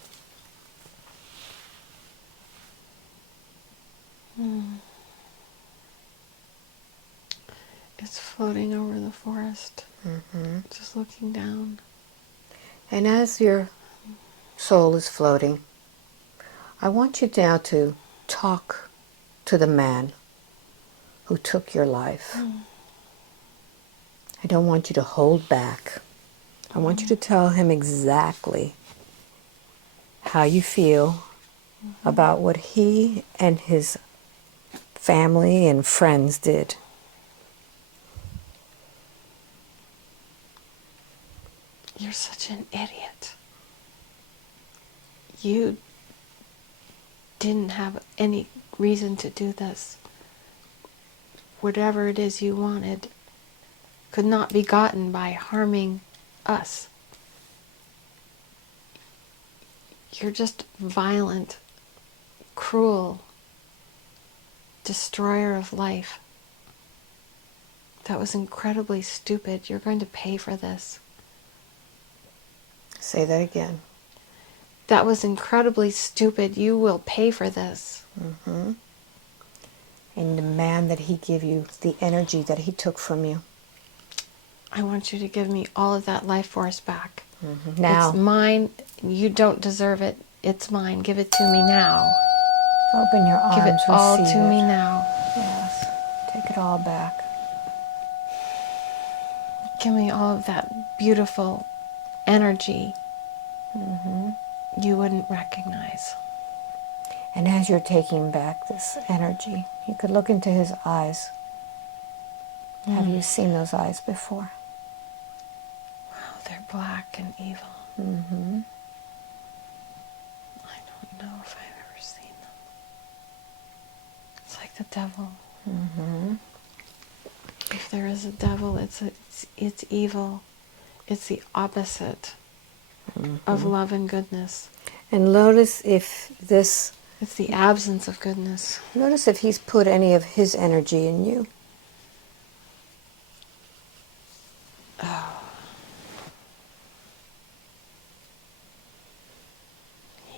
It's floating over the forest, Mm-hmm. just looking down. And as your soul is floating, I want you now to talk to the man who took your life. I don't want you to hold back. I want you to tell him exactly how you feel about what he and his family and friends did. You're such an idiot. You didn't have any reason to do this. Whatever it is you wanted could not be gotten by harming us. You're just violent, cruel, destroyer of life. That was incredibly stupid. You're going to pay for this. Say that again. That was incredibly stupid. You will pay for this. Mm-hmm. And demand that he give you the energy that he took from you. I want you to give me all of that life force back. Mm-hmm. Now. It's mine. You don't deserve it. It's mine. Give it to me now. Open your arms. Give it all receive to it. me now. Yes. Take it all back. Give me all of that beautiful energy Mm-hmm. you wouldn't recognize. And as you're taking back this energy, you could look into his eyes. Have you seen those eyes before? Wow, they're black and evil. Mm-hmm. I don't know if I've ever seen them. It's like the devil. Mm-hmm. If there is a devil, it's evil. It's the opposite of love and goodness. And notice if this, It's the absence of goodness. notice if he's put any of his energy in you. Oh.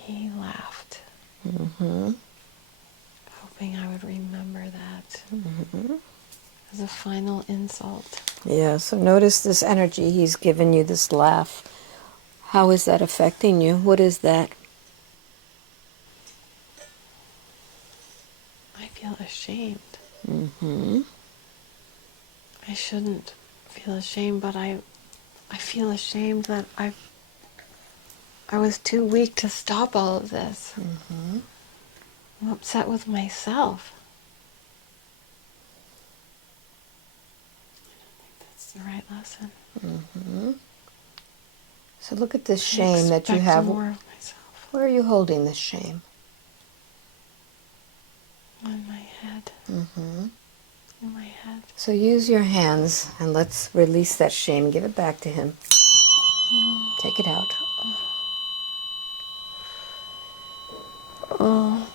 He laughed, Mm-hmm. hoping I would remember that Mm-hmm. as a final insult. Yeah, so notice this energy he's given you, this laugh. How is that affecting you? What is that? I feel ashamed. Mm-hmm. I shouldn't feel ashamed, but I feel ashamed that I was too weak to stop all of this. Mm-hmm. I'm upset with myself. I don't think that's the right lesson. Mm-hmm. So look at this I shame that you expect have. more of myself. Where are you holding this shame? On my head. Mm-hmm. In my head. So use your hands and let's release that shame. Give it back to him. Take it out. Oh,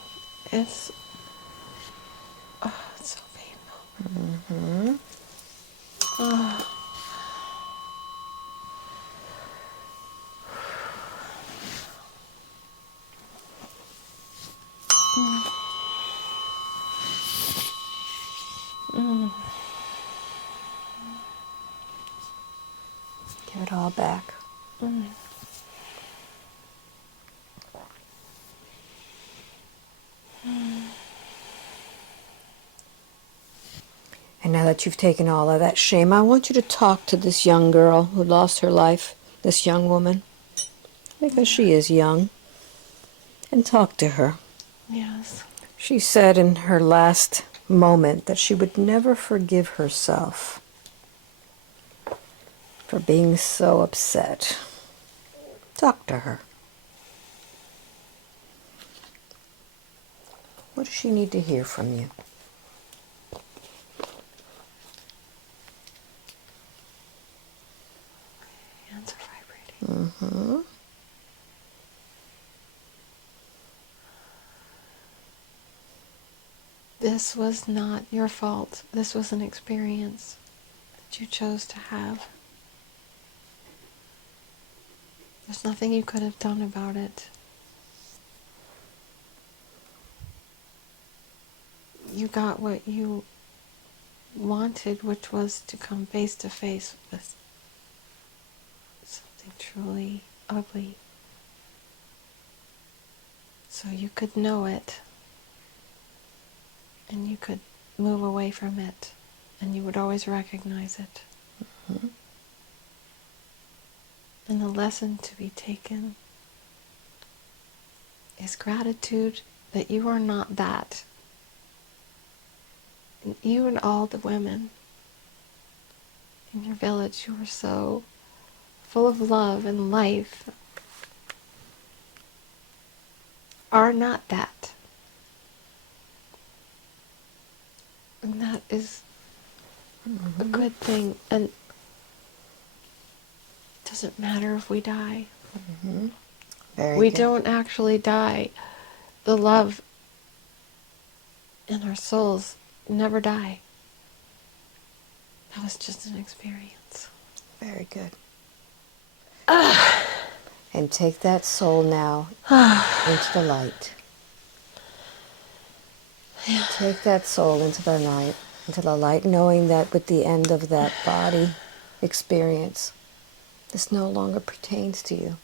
it's so painful. Mm-hmm. Oh. Give it all back. Mm. And now that you've taken all of that shame, I want you to talk to this young girl who lost her life, this young woman, because she is young, and talk to her. Yes. She said in her last moment that she would never forgive herself for being so upset. Talk to her. What does she need to hear from you? Hands are vibrating. Mm-hmm. This was not your fault. This was an experience that you chose to have. There's nothing you could have done about it. You got what you wanted, which was to come face to face with something truly ugly. So you could know it, and you could move away from it, and you would always recognize it. Mm-hmm. And the lesson to be taken is gratitude that you are not that. And you and all the women in your village who are so full of love and life are not that. And that is a good thing. And it doesn't matter if we die. Mm-hmm. Very We good. don't actually die. The love in our souls never die. That was just an experience. Very good. And take that soul now into the light. Yeah. Take that soul into the light, knowing that with the end of that body experience, this no longer pertains to you.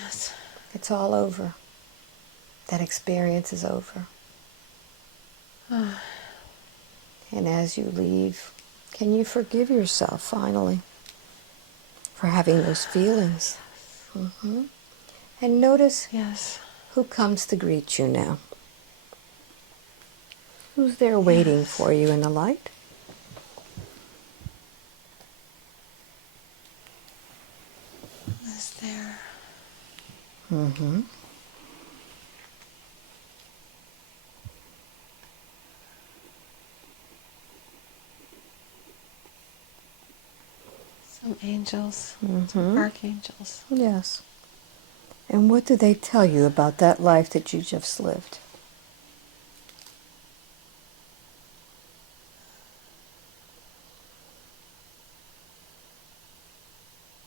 Yes. It's all over. That experience is over. And as you leave, can you forgive yourself finally for having those feelings? Mm-hmm. And notice Yes. who comes to greet you now. Who's there waiting Yes. for you in the light? Is there? Mm-hmm. Some angels, some Mm-hmm. archangels. Yes. And what do they tell you about that life that you just lived?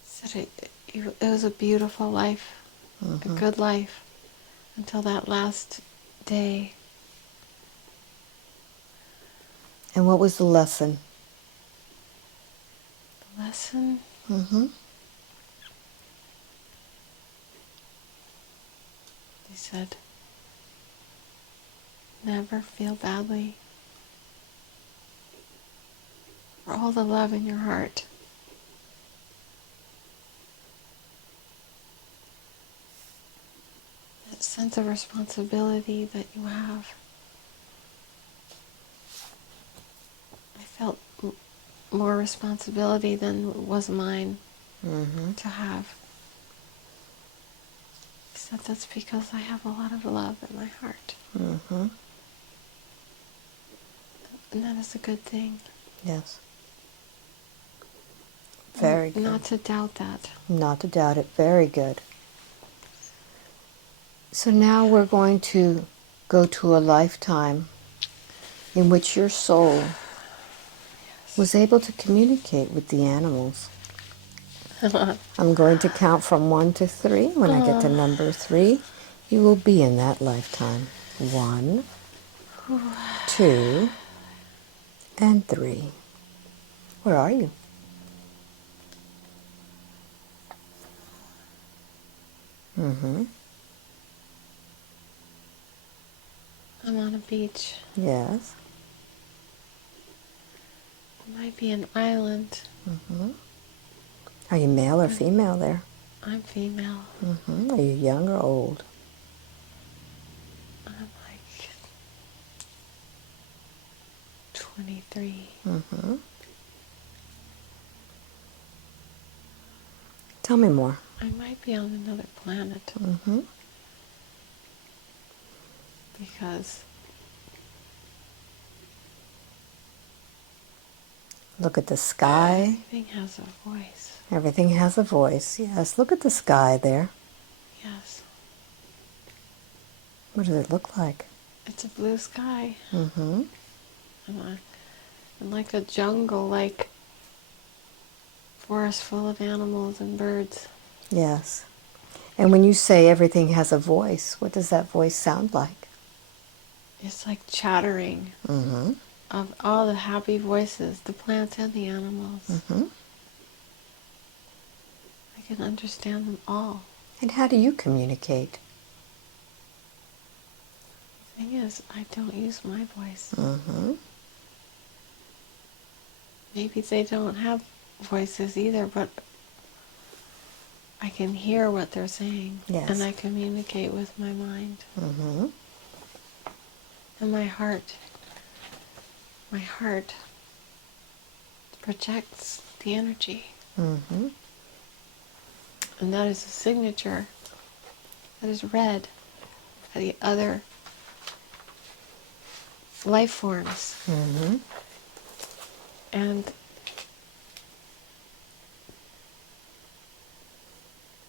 Said it was a beautiful life, a Mm-hmm. good life, until that last day. And what was the lesson? The lesson? Mm-hmm. He said, never feel badly for all the love in your heart. That sense of responsibility that you have. I felt more responsibility than was mine Mm-hmm. to have. He said that's because I have a lot of love in my heart. Mm-hmm. And that is a good thing. Yes. Very good. Not to doubt that. Not to doubt it. Very good. So now we're going to go to a lifetime in which your soul was able to communicate with the animals. I'm going to count from 1 to 3. When I get to number 3, you will be in that lifetime. 1, 2, and 3. Where are you? Mm-hmm. I'm on a beach. Yes. It might be an island. Mm-hmm. Are you male or female there? I'm female. Mm-hmm. Are you young or old? I'm like 23. Mm-hmm. Tell me more. I might be on another planet Mm-hmm. because Look at the sky. everything has a voice. Everything has a voice. Yes. Look at the sky there. Yes. What does it look like? It's a blue sky. Mm-hmm. And like a jungle, like forest full of animals and birds. Yes. And when you say everything has a voice, what does that voice sound like? It's like chattering Mm-hmm. of all the happy voices, the plants and the animals. Mm-hmm. I can understand them all. And how do you communicate? The thing is, I don't use my voice. Mm-hmm. Maybe they don't have voices either, but I can hear what they're saying. Yes. And I communicate with my mind. Mm-hmm. And my heart projects the energy. Mm-hmm. And that is a signature that is read by the other life forms. Mm-hmm. And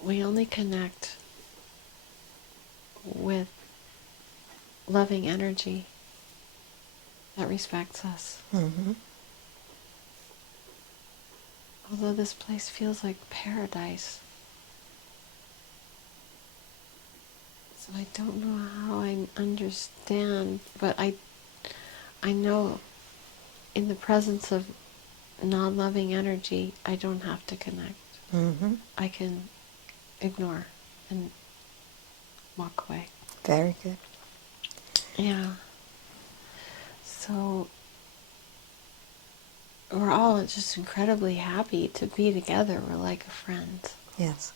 we only connect with loving energy that respects us. Mm-hmm. Although this place feels like paradise, so I don't know how I understand, but I know in the presence of non-loving energy, I don't have to connect. Mm-hmm. I can ignore and walk away. Very good. Yeah. So we're all just incredibly happy to be together. We're like friends. Yes.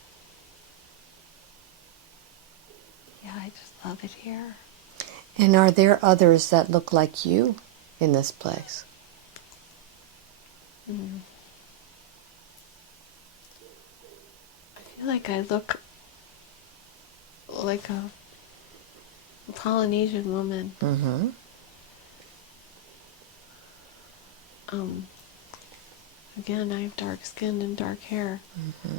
Yeah, I just love it here. And are there others that look like you in this place? Mm. I feel like I look like a Polynesian woman. Mm-hmm. Again, I have dark skin and dark hair. Mm-hmm.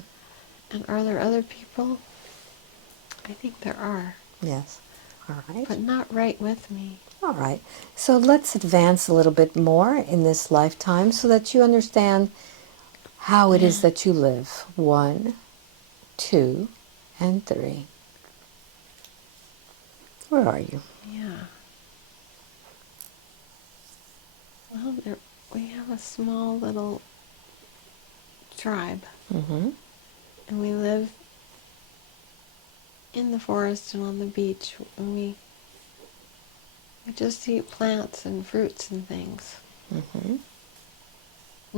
And are there other people? I think there are. Yes. All right. But not right with me. All right. So let's advance a little bit more in this lifetime so that you understand how it is that you live. 1, 2, and 3. Where are you? Yeah. Well, we have a small little tribe. Mm-hmm. And we live in the forest and on the beach. And we just eat plants and fruits and things. Mm-hmm.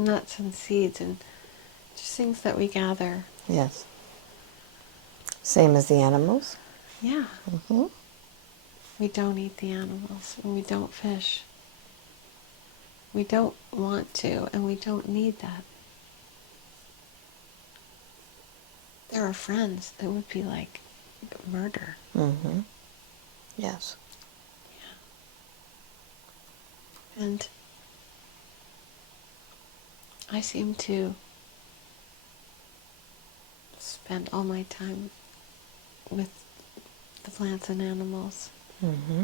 Nuts and seeds and just things that we gather. Yes. Same as the animals? Yeah. Mm-hmm. We don't eat the animals and we don't fish. We don't want to and we don't need that. There are friends. It would be like murder. Mm-hmm. Yes. Yeah. And I seem to spend all my time with the plants and animals. Mm-hmm.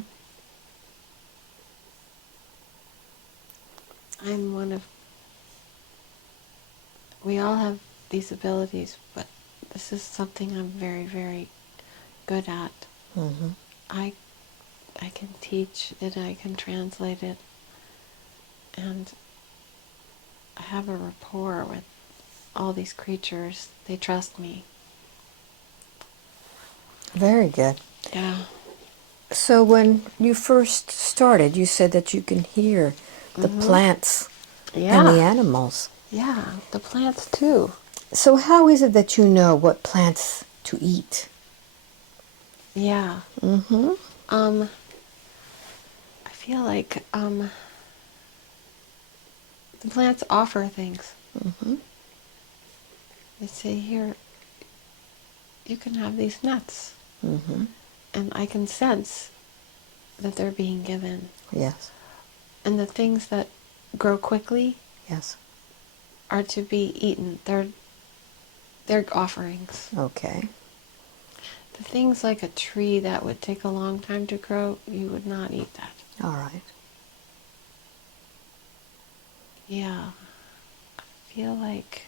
I'm one of... We all have these abilities, but this is something I'm very, very good at. Mm-hmm. I can teach it, I can translate it, and I have a rapport with all these creatures. They trust me. Very good. Yeah. So when you first started, you said that you can hear the plants and the Yeah. animals. Yeah, the plants too. So how is it that you know what plants to eat? Yeah. Mm-hmm. I feel like the plants offer things. Mm-hmm. They say, here, you can have these nuts. Mm-hmm. And I can sense that they're being given. Yes. And the things that grow quickly Yes. are to be eaten. They're offerings. Okay. The things like a tree that would take a long time to grow, you would not eat that. All right. Yeah. I feel like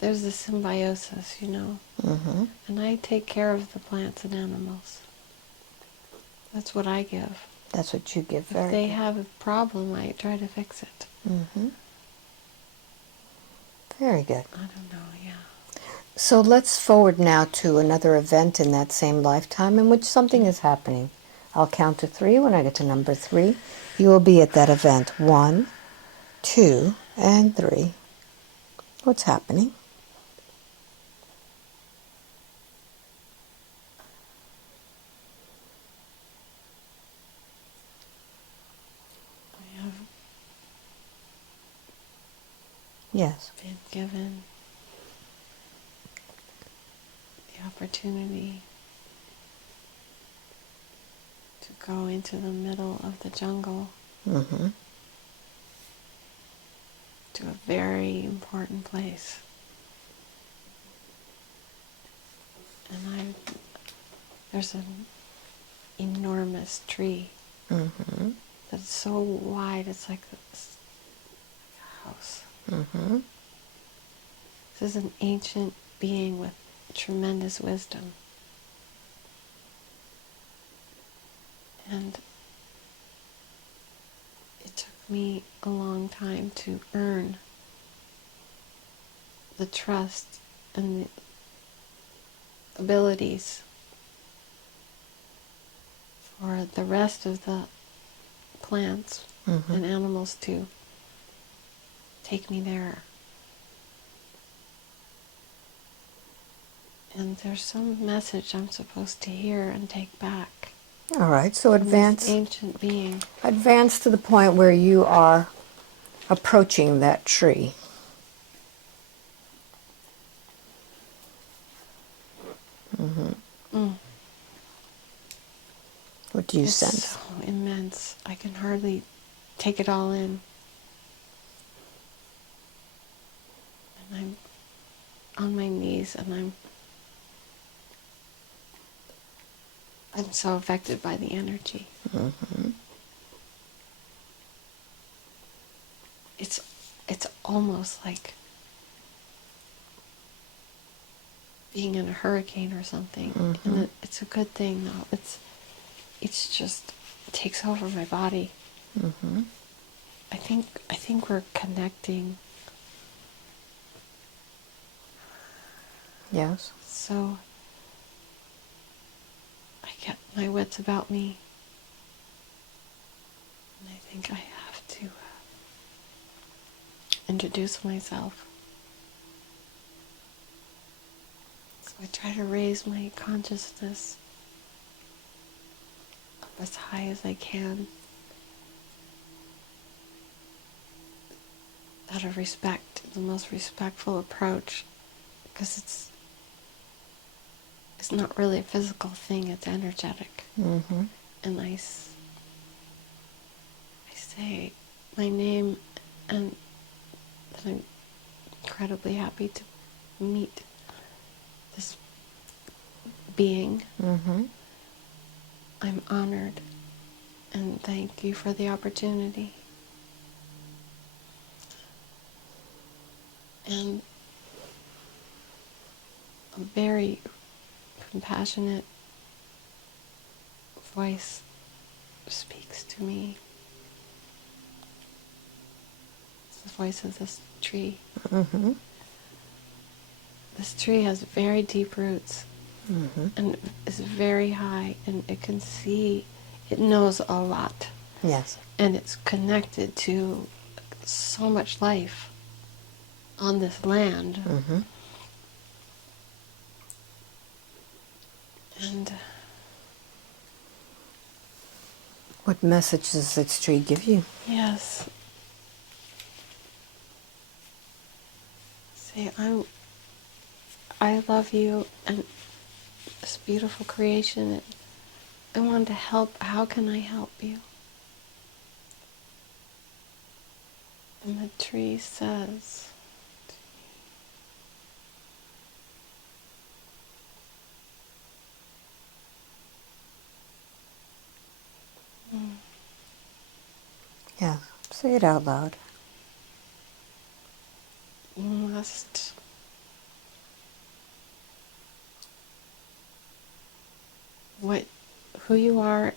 there's a symbiosis, Mm-hmm. and I take care of the plants and animals. That's what I give. That's what you give. If Very they good. have a problem, I try to fix it. Mm-hmm. Very good. I don't know, yeah. So let's forward now to another event in that same lifetime in which something is happening. I'll count to 3. When I get to number 3, you will be at that event. 1, 2, and 3. What's happening? I have Yes. been given the opportunity to go into the middle of the jungle Mm-hmm. to a very important place. And there's an enormous tree Mm-hmm. that's so wide, it's like a house. Mm-hmm. This is an ancient being with tremendous wisdom. And it took me a long time to earn the trust and the abilities for the rest of the plants Mm-hmm. and animals to take me there. And there's some message I'm supposed to hear and take back All right, so from this ancient being. advance to the point where you are approaching that tree. Mm. What do you It's sense? so immense. I can hardly take it all in. And I'm on my knees, and I'm so affected by the energy. Mm-hmm. It's almost like being in a hurricane or something. Mm-hmm. And it's a good thing, though. It's just, it takes over my body. Mm-hmm. I think we're connecting. Yes. So I get my wits about me, and I think I have to introduce myself. So I try to raise my consciousness up as high as I can, out of respect, the most respectful approach, because it's not really a physical thing, it's energetic. Mm-hmm. And I say my name, and that I'm incredibly happy to meet this being. Mm-hmm. I'm honored, and thank you for the opportunity. And a very compassionate voice speaks to me. It's the voice of this tree. Mm-hmm. This tree has very deep roots, Mm-hmm. and is very high, and it knows a lot. Yes. And it's connected to so much life on this land. Mm-hmm. And What message does this tree give you? yes, say, I love you and this beautiful creation. I want to help. How can I help you? And the tree says, Yeah. Say it out loud. you must who you are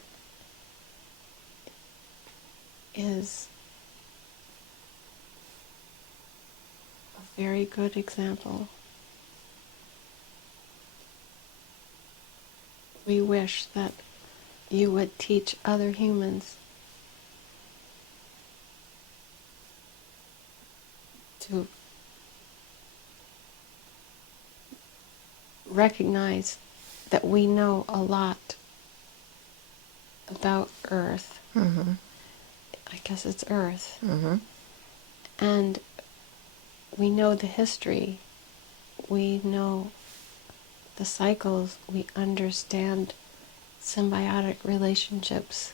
is a very good example. We wish that you would teach other humans to recognize that we know a lot about Earth. Mm-hmm. I guess it's Earth. Mm-hmm. And we know the history. We know the cycles. We understand symbiotic relationships.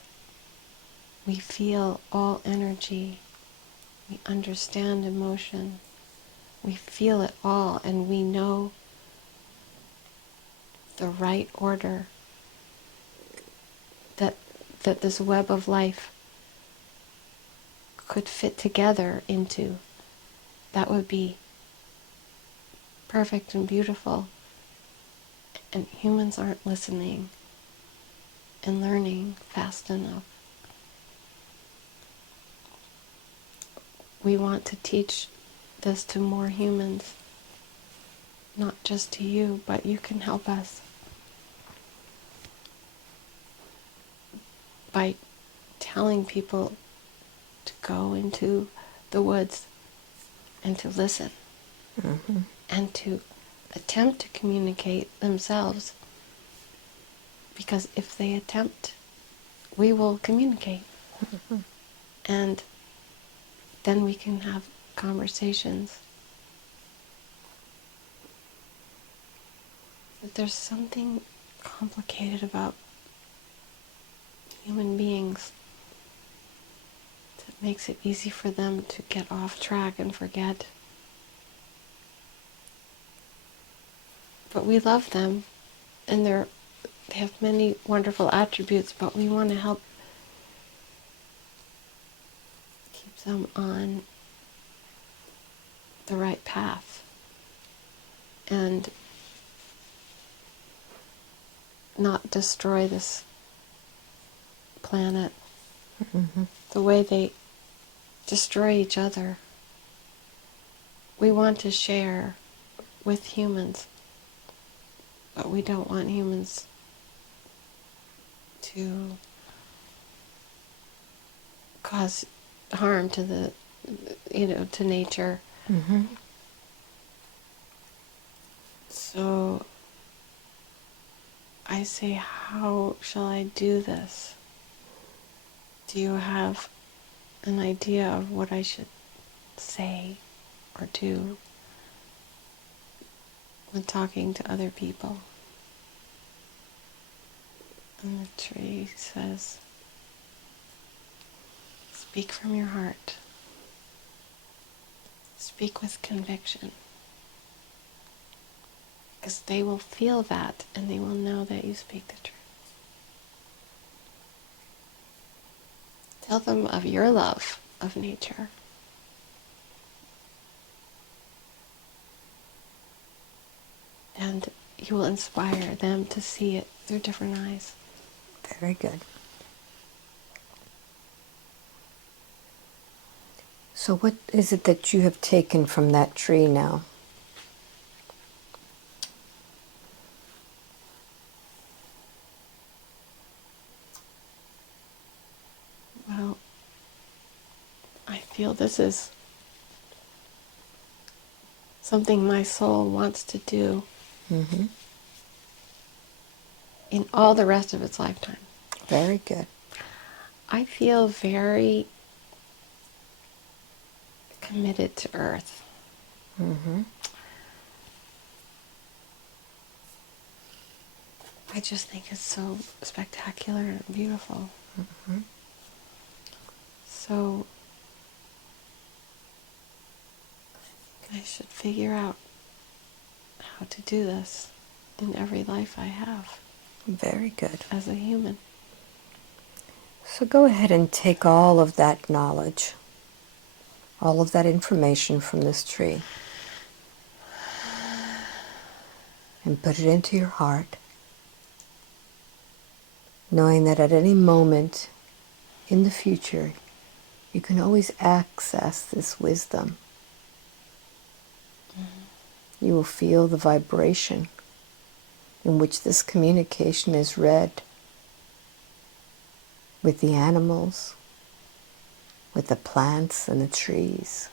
We feel all energy. We understand emotion. We feel it all, and we know the right order that this web of life could fit together into. That would be perfect and beautiful. And humans aren't listening and learning fast enough. We want to teach this to more humans, not just to you, but you can help us by telling people to go into the woods and to listen, Mm-hmm. and to attempt to communicate themselves, because if they attempt, we will communicate. And then we can have conversations. But there's something complicated about human beings that makes it easy for them to get off track and forget. But we love them, and they have many wonderful attributes, but we want to help keep them on the right path and not destroy this planet the way they destroy each other. We want to share with humans, but we don't want humans to cause harm to the, to nature. So I say, how shall I do this? Do you have an idea of what I should say or do when talking to other people? And the tree says, speak from your heart. Speak with conviction. Because they will feel that, and they will know that you speak the truth. Tell them of your love of nature. And you will inspire them to see it through different eyes. Very good. So what is it that you have taken from that tree now? Well, I feel this is something my soul wants to do in all the rest of its lifetime. Very good. I feel very committed to Earth. I just think it's so spectacular and beautiful. So I should figure out how to do this in every life I have. Very good. As a human. So go ahead and take all of that knowledge, all of that information from this tree, and put it into your heart, knowing that at any moment in the future, you can always access this wisdom. You will feel the vibration in which this communication is read with the animals, with the plants and the trees.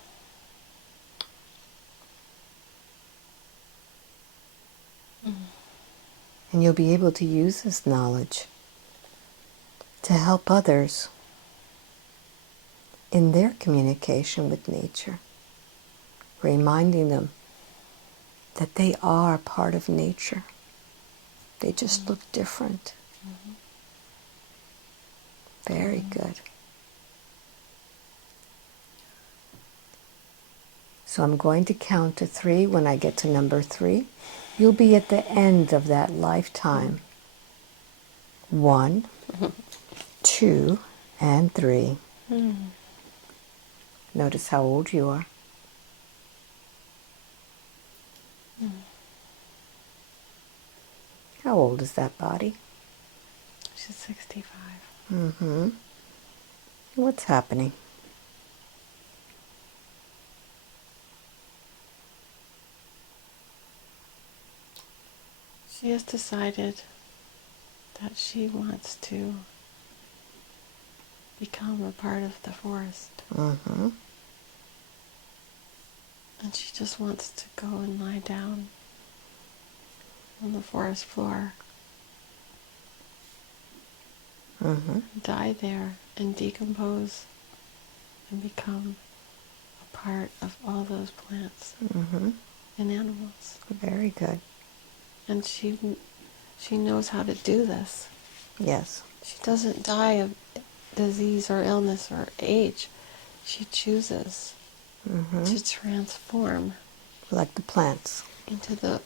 And you'll be able to use this knowledge to help others in their communication with nature, reminding them that they are part of nature. They just look different. Very good. So I'm going to count to 3. When I get to number 3, you'll be at the end of that lifetime. 1, 2, and 3. Notice how old you are. How old is that body? She's 65. What's happening? She has decided that she wants to become a part of the forest. And she just wants to go and lie down on the forest floor, Mm-hmm. die there and decompose and become a part of all those plants Mm-hmm. and animals. Very good. And she knows how to do this. Yes. She doesn't die of disease or illness or age. She chooses Mm-hmm. to transform Like the plants. into the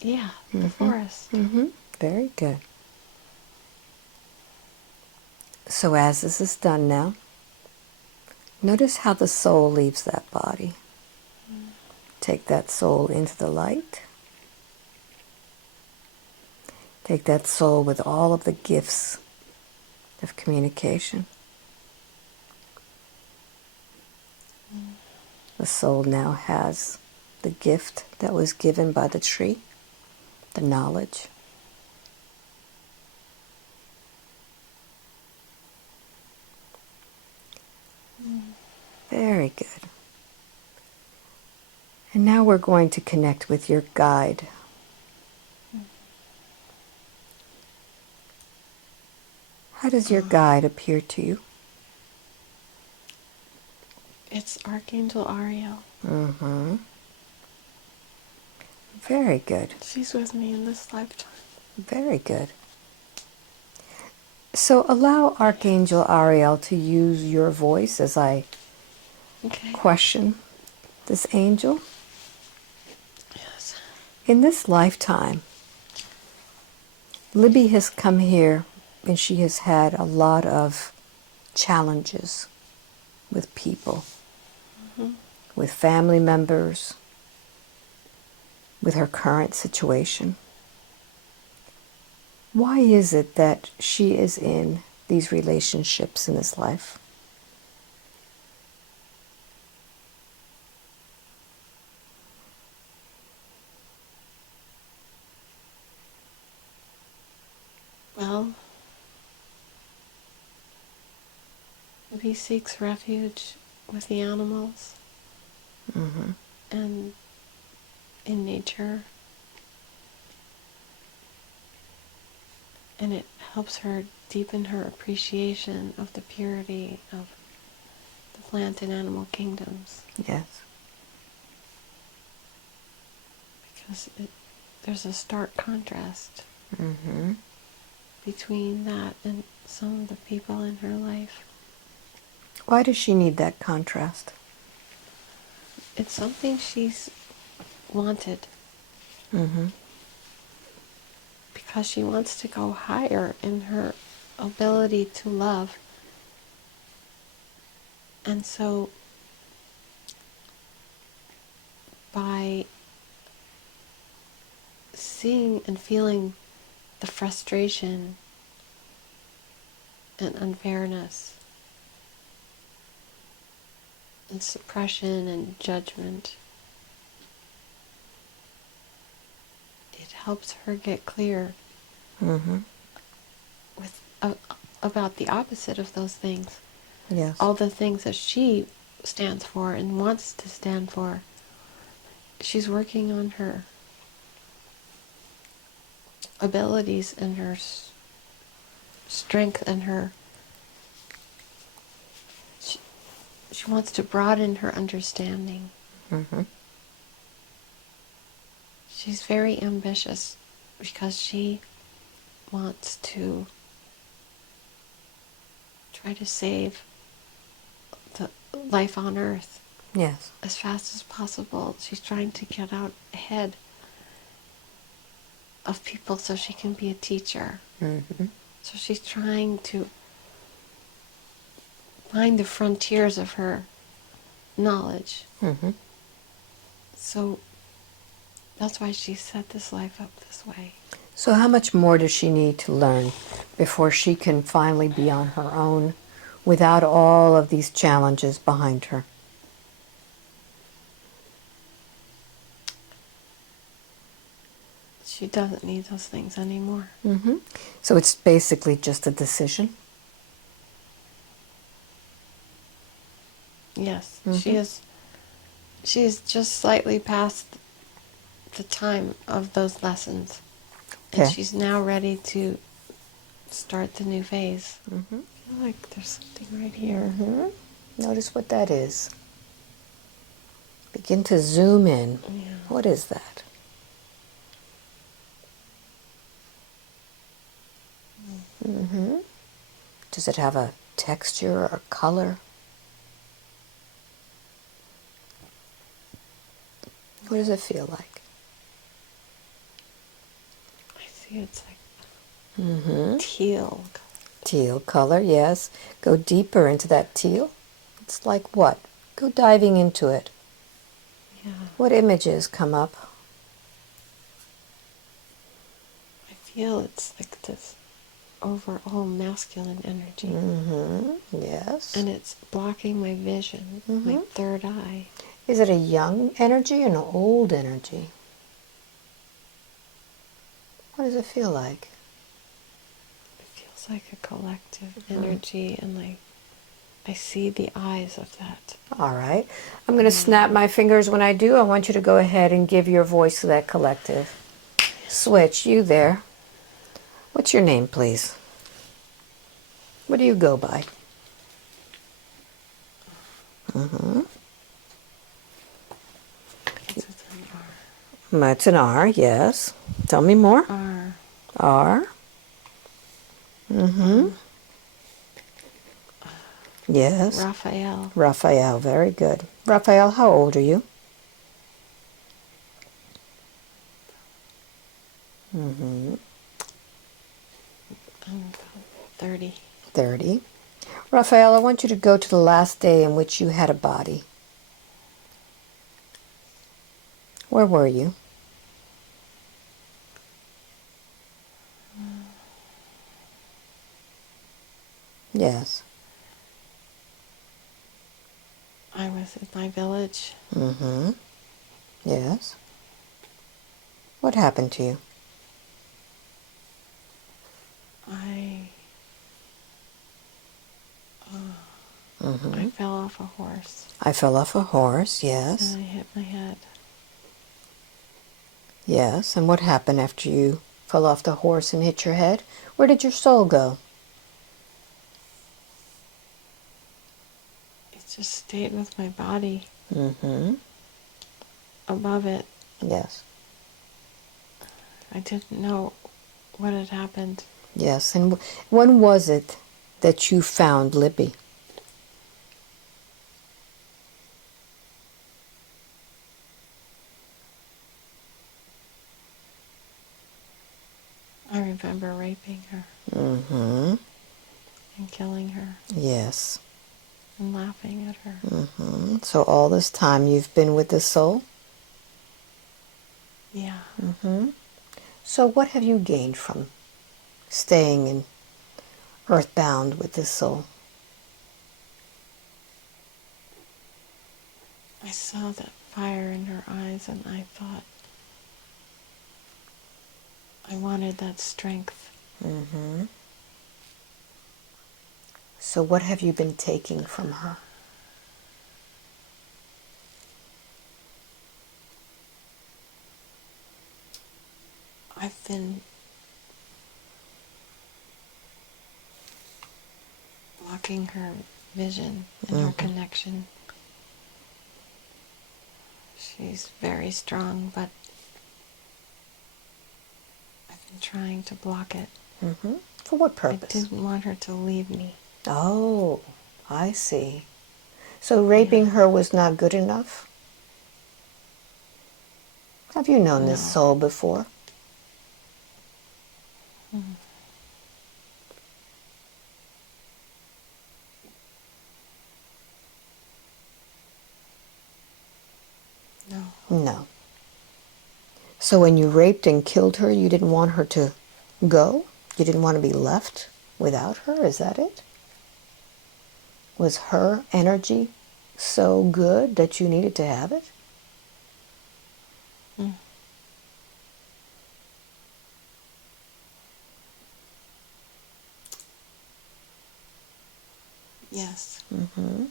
Mm-hmm. forest. Mm-hmm. Very good. So as this is done now, notice how the soul leaves that body. Take that soul into the light. Take that soul with all of the gifts of communication. The soul now has the gift that was given by the tree, the knowledge. Very good. And now we're going to connect with your guide. How does your guide appear to you? It's Archangel Ariel. Mm-hmm. Very good. She's with me in this lifetime. Very good. So allow Archangel Ariel to use your voice as I Okay. question this angel. Yes. In this lifetime, Libby has come here and she has had a lot of challenges with people, with family members, with her current situation. Why is it that she is in these relationships in this life? Well, he seeks refuge with the animals Mm-hmm. and in nature. And it helps her deepen her appreciation of the purity of the plant and animal kingdoms. Yes. Because there's a stark contrast Mm-hmm. between that and some of the people in her life. Why does she need that contrast? It's something she's wanted Mm-hmm. because she wants to go higher in her ability to love. And so by seeing and feeling the frustration and unfairness and suppression and judgment, it helps her get clear Mm-hmm. with about the opposite of those things. Yes. All the things that she stands for and wants to stand for. She's working on her abilities and her strength and her... She wants to broaden her understanding. Mm-hmm. She's very ambitious because she wants to try to save the life on Earth Yes. as fast as possible. She's trying to get out ahead of people so she can be a teacher. Mm-hmm. So she's trying to find the frontiers of her knowledge. Mm-hmm. So that's why she set this life up this way. So how much more does she need to learn before she can finally be on her own without all of these challenges behind her? She doesn't need those things anymore. Mm-hmm. So it's basically just a decision? Yes, Mm-hmm. she is just slightly past the time of those lessons. Okay. And she's now ready to start the new phase. Mm-hmm. I feel like there's something right here. Mm-hmm. Notice what that is. Begin to zoom in. Yeah. What is that? Mm-hmm. Does it have a texture or a color? What does it feel like? I see it's like Mm-hmm. teal. Teal color, yes. Go deeper into that teal. It's like what? Go diving into it. Yeah. What images come up? I feel it's like this overall masculine energy. Mm-hmm. Yes. And it's blocking my vision, my third eye. Is it a young energy or an old energy? What does it feel like? It feels like a collective energy, and like I see the eyes of that. All right. I'm going to snap my fingers when I do. I want you to go ahead and give your voice to that collective. Switch, you there. What's your name, please? What do you go by? Mm-hmm. It's an R. It's an R, yes. Tell me more. R. R. Mm-hmm. Yes. Raphael. Raphael, very good. Raphael, how old are you? Mm-hmm. I'm about 30. 30. Raphael, I want you to go to the last day in which you had a body. Where were you? Yes. I was in my village. Mm-hmm. Yes. What happened to you? I fell off a horse. I fell off a horse, yes. And I hit my head. Yes, and what happened after you fell off the horse and hit your head? Where did your soul go? It just stayed with my body. Mm-hmm. Above it. Yes. I didn't know what had happened. Yes, and when was it that you found Libby? I remember raping her. Mm-hmm. And killing her. Yes. And laughing at her. Mm-hmm. So all this time you've been with this soul? Yeah. Mm-hmm. So what have you gained from staying in earthbound with this soul? I saw that fire in her eyes, and I thought I wanted that strength. Mm-hmm. So what have you been taking from her? I've been blocking her vision and her connection. She's very strong, but I've been trying to block it. Mm-hmm. For what I purpose? didn't want her to leave me. Oh, I see. So raping her was not good enough? Have you known this No. soul before? Mm. No. No. So when you raped and killed her, you didn't want her to go? You didn't want to be left without her? Is that it? Was her energy so good that you needed to have it? Mm. Yes. Mm-hmm.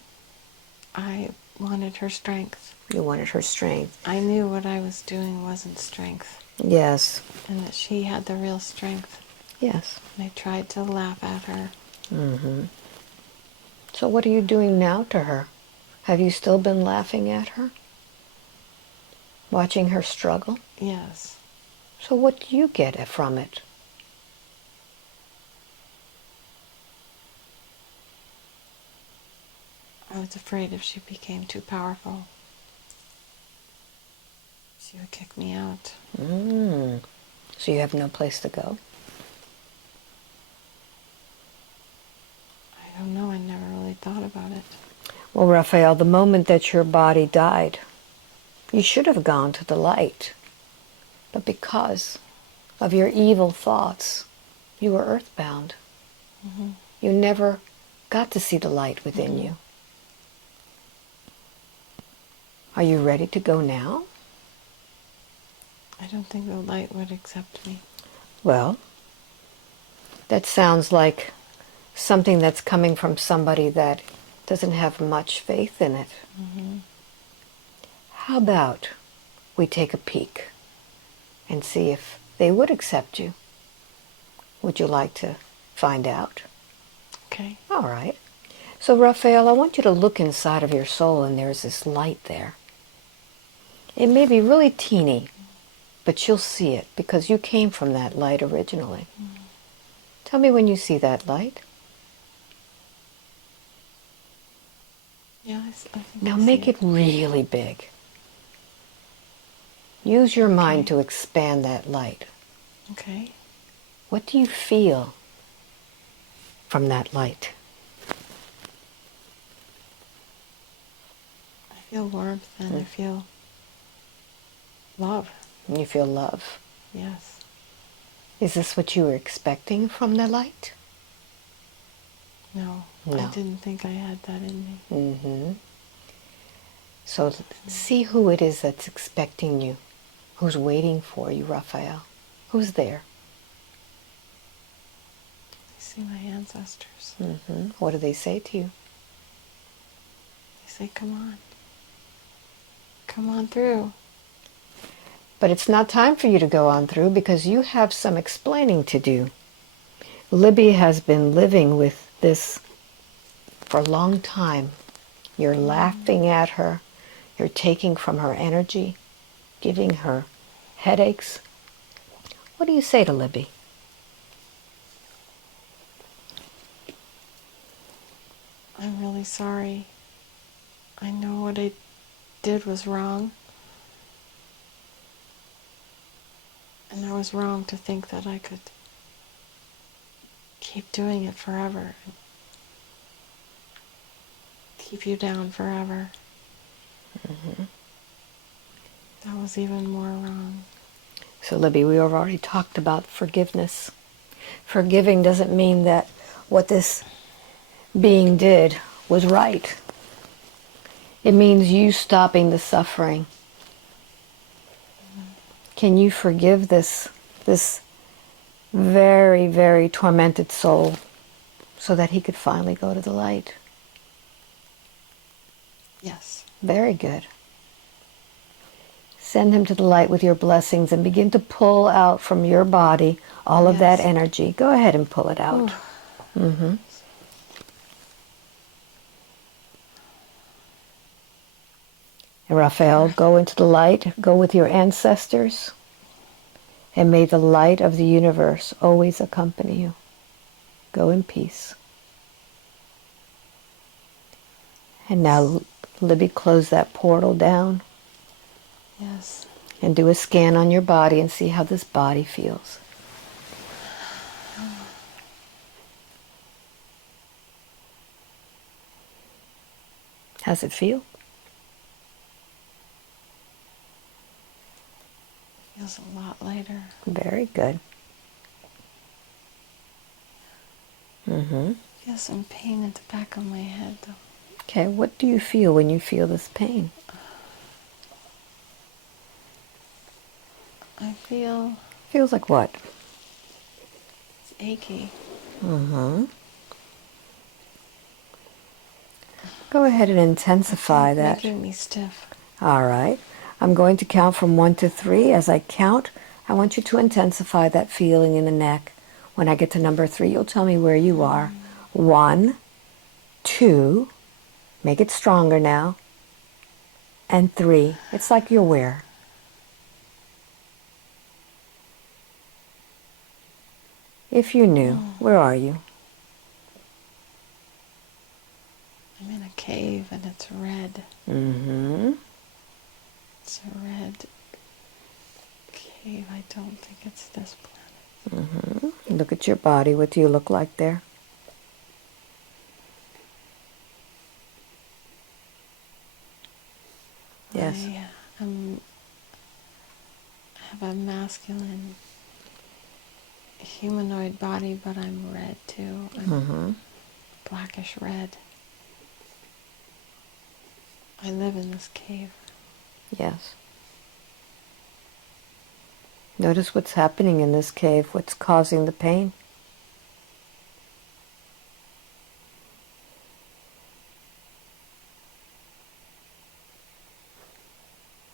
I wanted her strength. You wanted her strength. I knew what I was doing wasn't strength. Yes. And that she had the real strength. Yes. And I tried to laugh at her. Mm-hmm. So what are you doing now to her? Have you still been laughing at her? Watching her struggle? Yes. So what do you get from it? I was afraid if she became too powerful, she would kick me out. So you have no place to go? I don't know, I never really thought about it. Well, Raphael, the moment that your body died, you should have gone to the light. But because of your evil thoughts, you were earthbound. Mm-hmm. You never got to see the light within you. Are you ready to go now? I don't think the light would accept me. Well, that sounds like something that's coming from somebody that doesn't have much faith in it. Mm-hmm. How about we take a peek and see if they would accept you? Would you like to find out? Okay. All right. So, Raphael, I want you to look inside of your soul, and there's this light there. It may be really teeny, but you'll see it because you came from that light originally. Tell me when you see that light. Yeah, I think Now I see make it really big. Use your mind to expand that light. Okay. What do you feel from that light? I feel warmth and I feel love. You feel love. Yes. Is this what you were expecting from the light? No, No. I didn't think I had that in me. Mm-hmm. So see who it is that's expecting you, who's waiting for you, Raphael. Who's there? I see my ancestors. Mm-hmm. What do they say to you? They say, come on. Come on through. But it's not time for you to go on through because you have some explaining to do. Libby has been living with this for a long time. You're laughing at her. You're taking from her energy, giving her headaches. What do you say to Libby? I'm really sorry. I know what I did was wrong. And I was wrong to think that I could keep doing it forever. Keep you down forever. Mm-hmm. That was even more wrong. So Libby, we have already talked about forgiveness. Forgiving doesn't mean that what this being did was right. It means you stopping the suffering. Can you forgive this very, very tormented soul so that he could finally go to the light? Yes. Very good. Send him to the light with your blessings and begin to pull out from your body all of that energy. Go ahead and pull it out. Mm-hmm. And Raphael, go into the light. Go with your ancestors. And may the light of the universe always accompany you. Go in peace. And now, Libby, close that portal down. Yes. And do a scan on your body and see how this body feels. How's it feel? Feels a lot lighter. Very good. Mm-hmm. Feel some pain at the back of my head, though. Okay, what do you feel when you feel this pain? I feel Feels like what? it's achy. Mm-hmm. Go ahead and intensify that. Making me stiff. All right. I'm going to count from 1 to 3. As I count, I want you to intensify that feeling in the neck. When I get to number 3, you'll tell me where you are. 1, 2, make it stronger now, and 3. It's like you're where? If you knew, where are you? I'm in a cave and it's red. Mm-hmm. It's a red cave. I don't think it's this planet. Mm-hmm. Look at your body. What do you look like there? Yes. I have a masculine humanoid body, but I'm red too. I'm blackish red. I live in this cave. Yes. Notice what's happening in this cave, what's causing the pain.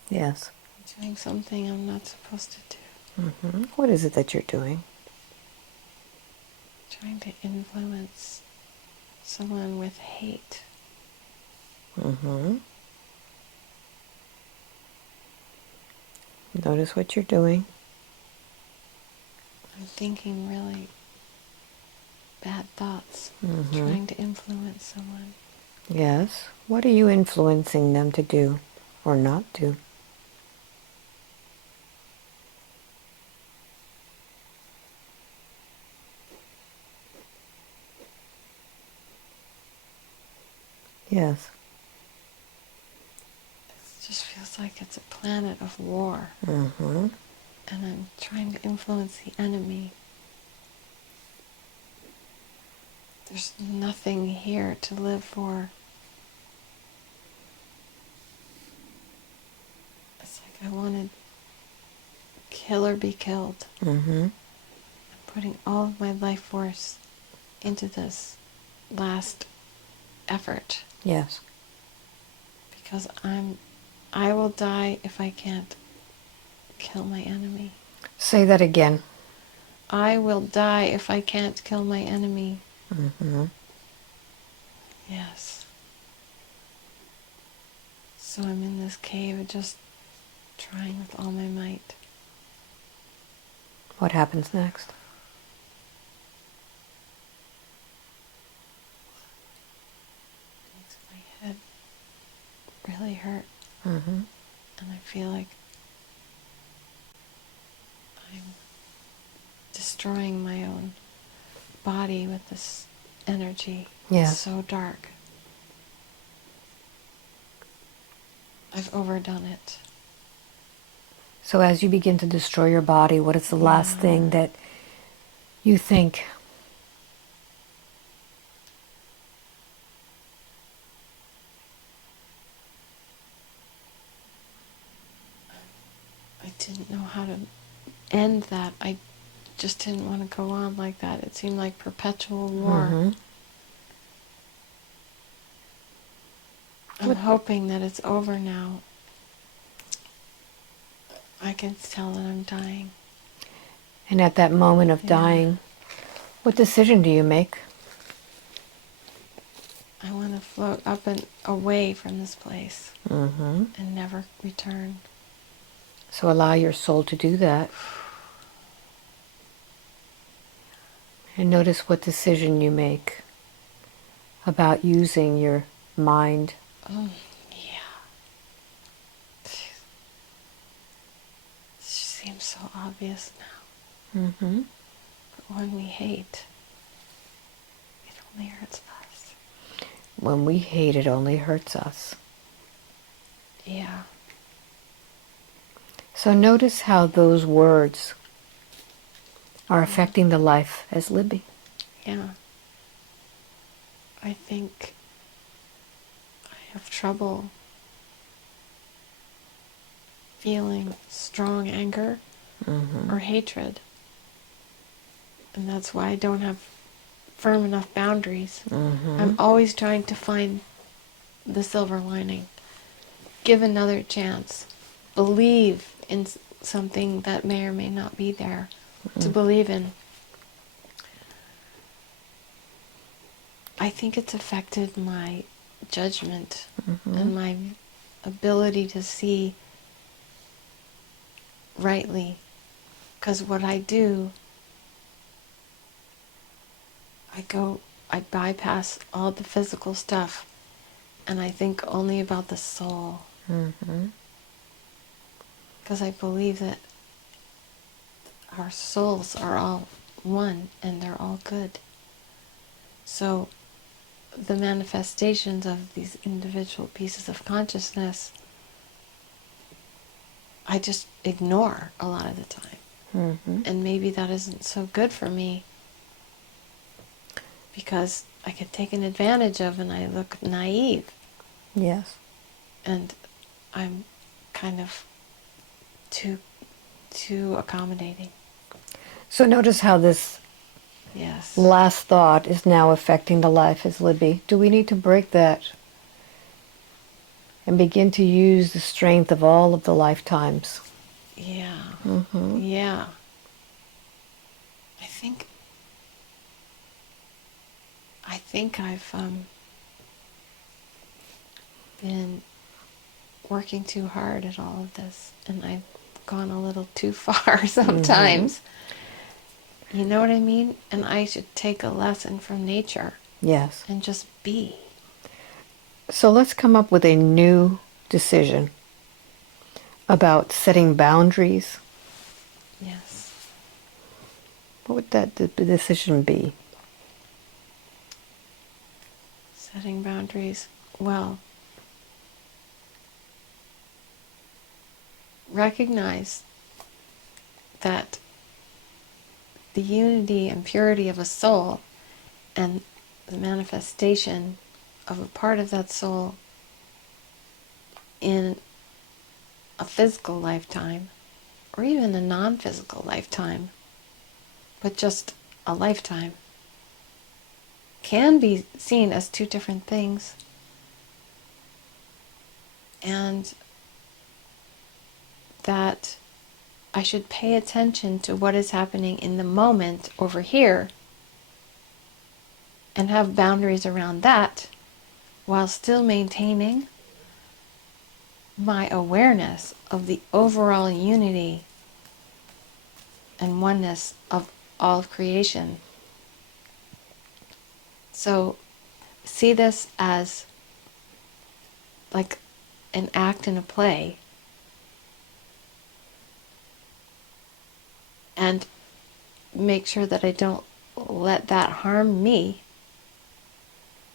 Yes. I'm doing something I'm not supposed to do. Mm-hmm. What is it that you're doing? Trying to influence someone with hate. Mm-hmm. Notice what you're doing. I'm thinking really bad thoughts. Mm-hmm. Trying to influence someone. Yes. What are you influencing them to do or not do? Yes. It just feels like it's a planet of war. Mm-hmm. And I'm trying to influence the enemy. There's nothing here to live for. It's like I want to kill or be killed. Mm-hmm. I'm putting all of my life force into this last effort. Yes. Because I will die if I can't kill my enemy. Say that again. I will die if I can't kill my enemy. Mm-hmm. Yes. So I'm in this cave just trying with all my might. What happens next? It makes my head really hurt. Mm-hmm. And I feel like I'm destroying my own body with this energy. Yes. It's so dark. I've overdone it. So as you begin to destroy your body, what is the last thing that you think? I didn't know how to end that. I just didn't want to go on like that. It seemed like perpetual war. Mm-hmm. I'm hoping that it's over now. I can tell that I'm dying. And at that moment of dying, what decision do you make? I want to float up and away from this place Mm-hmm. and never return. So allow your soul to do that. And notice what decision you make about using your mind. Oh, yeah. It seems so obvious now. Mm-hmm. But when we hate, it only hurts us. When we hate, it only hurts us. Yeah. So notice how those words are affecting the life as Libby. Yeah. I think I have trouble feeling strong anger or hatred. And that's why I don't have firm enough boundaries. I'm always trying to find the silver lining. Give another chance. Believe in something that may or may not be there to believe in. I think it's affected my judgment and my ability to see rightly. Because what I do, I bypass all the physical stuff and I think only about the soul. Because I believe that our souls are all one and they're all good. So the manifestations of these individual pieces of consciousness, I just ignore a lot of the time. And maybe that isn't so good for me because I get taken advantage of and I look naive. Yes. And I'm kind of too accommodating. So notice how this Yes. last thought is now affecting the life as Libby. Do we need to break that and begin to use the strength of all of the lifetimes? Yeah. Yeah. I think I've been working too hard at all of this, and I've gone a little too far sometimes. You know what I mean? And I should take a lesson from nature. Yes. And just be. So let's come up with a new decision about setting boundaries. Yes. What would that decision be? Setting boundaries. Well, recognize that the unity and purity of a soul and the manifestation of a part of that soul in a physical lifetime or even a non-physical lifetime, but just a lifetime, can be seen as two different things. And that I should pay attention to what is happening in the moment over here and have boundaries around that while still maintaining my awareness of the overall unity and oneness of all of creation. So see this as like an act in a play, and make sure that I don't let that harm me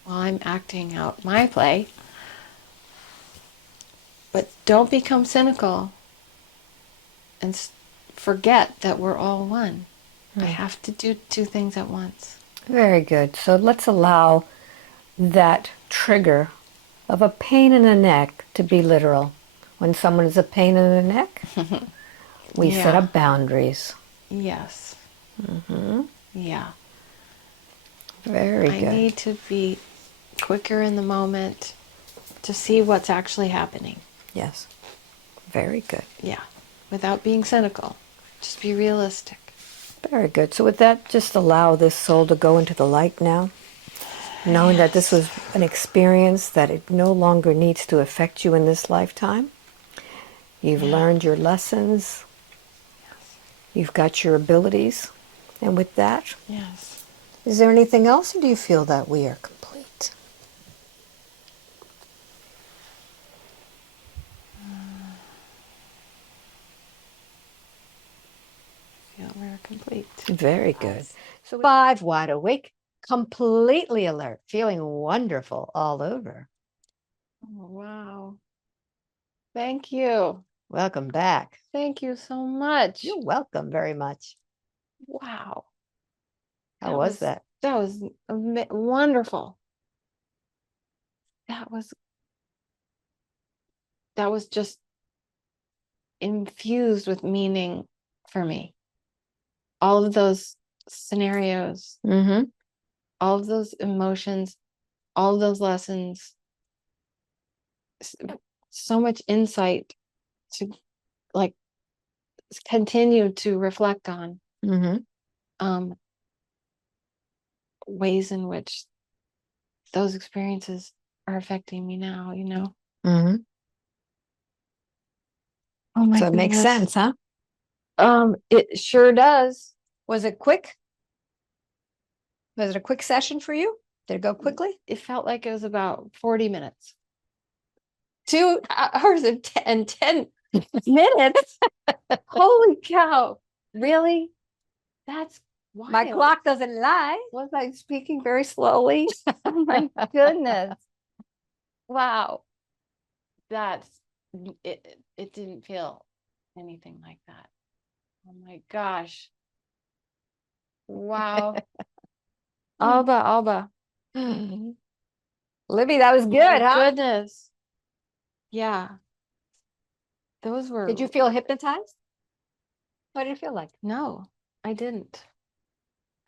while I'm acting out my play. But don't become cynical and forget that we're all one. I have to do two things at once. Very good. So let's allow that trigger of a pain in the neck to be literal. When someone is a pain in the neck, we set up boundaries. Yes. Yeah. Very good. I need to be quicker in the moment to see what's actually happening. Yes. Very good. Yeah. Without being cynical. Just be realistic. Very good. So with that, just allow this soul to go into the light now, knowing that this was an experience that it no longer needs to affect you in this lifetime. You've learned your lessons. You've got your abilities. And with that, is there anything else, or do you feel that we are complete? Feel we're complete. Very good. So 5, wide awake, completely alert, feeling wonderful all over. Oh, wow. Thank you. Welcome back. Thank you so much. You're welcome very much. Wow. How was that? That was wonderful. That was just infused with meaning for me. All of those scenarios, all of those emotions, all of those lessons, s- so much insight to like continue to reflect on um, ways in which those experiences are affecting me now, you know? Mm-hmm. Oh my So it makes goodness. sense, huh? It sure does. Was it quick? Was it a quick session for you? Did it go quickly? It felt like it was about 40 minutes. 2 hours and 10 minutes. Holy cow. Really? That's wild. My clock doesn't lie. Was I speaking very slowly? Oh my goodness. Wow. That's it didn't feel anything like that. Oh my gosh. Wow. Alba. Libby, that was good, My huh? goodness. Yeah. Those were Did you feel hypnotized? What did it feel like? No, I didn't.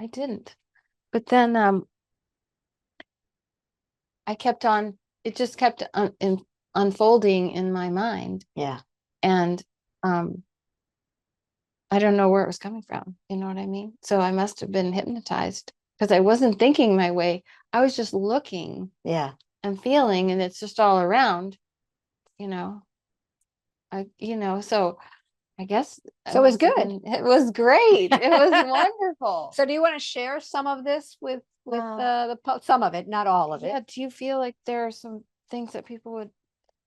I didn't. But then I kept on, it just kept unfolding in my mind. Yeah. And I don't know where it was coming from. You know what I mean? So I must have been hypnotized because I wasn't thinking my way. I was just looking Yeah. and feeling, and it's just all around, you know. So I guess So it was good. It was great. It was wonderful. So do you want to share some of this with some of it, not all of it? Yeah, do you feel like there are some things that people would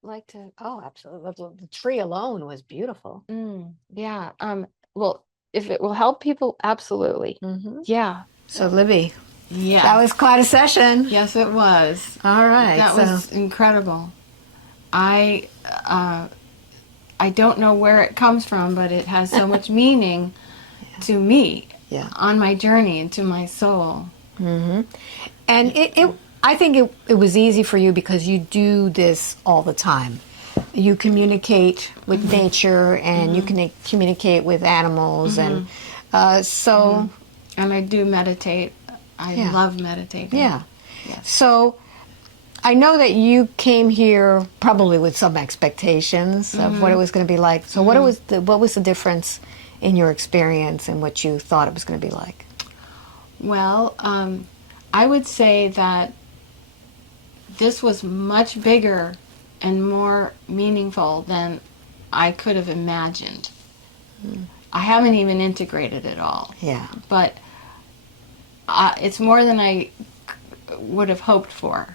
like to? Oh, absolutely. The tree alone was beautiful. Yeah. Well, if it will help people, absolutely. Yeah. So Libby, Yeah. that was quite a session. Yes, it was. All right. That was incredible. I don't know where it comes from, but it has so much meaning to me on my journey and to my soul. And I think it was easy for you because you do this all the time. You communicate with nature, and you can communicate with animals, and so. And I do meditate. I love meditating. Yeah. Yes. So I know that you came here probably with some expectations of what it was going to be like. So what was the difference in your experience and what you thought it was going to be like? Well, I would say that this was much bigger and more meaningful than I could have imagined. I haven't even integrated it all. Yeah. But it's more than I would have hoped for.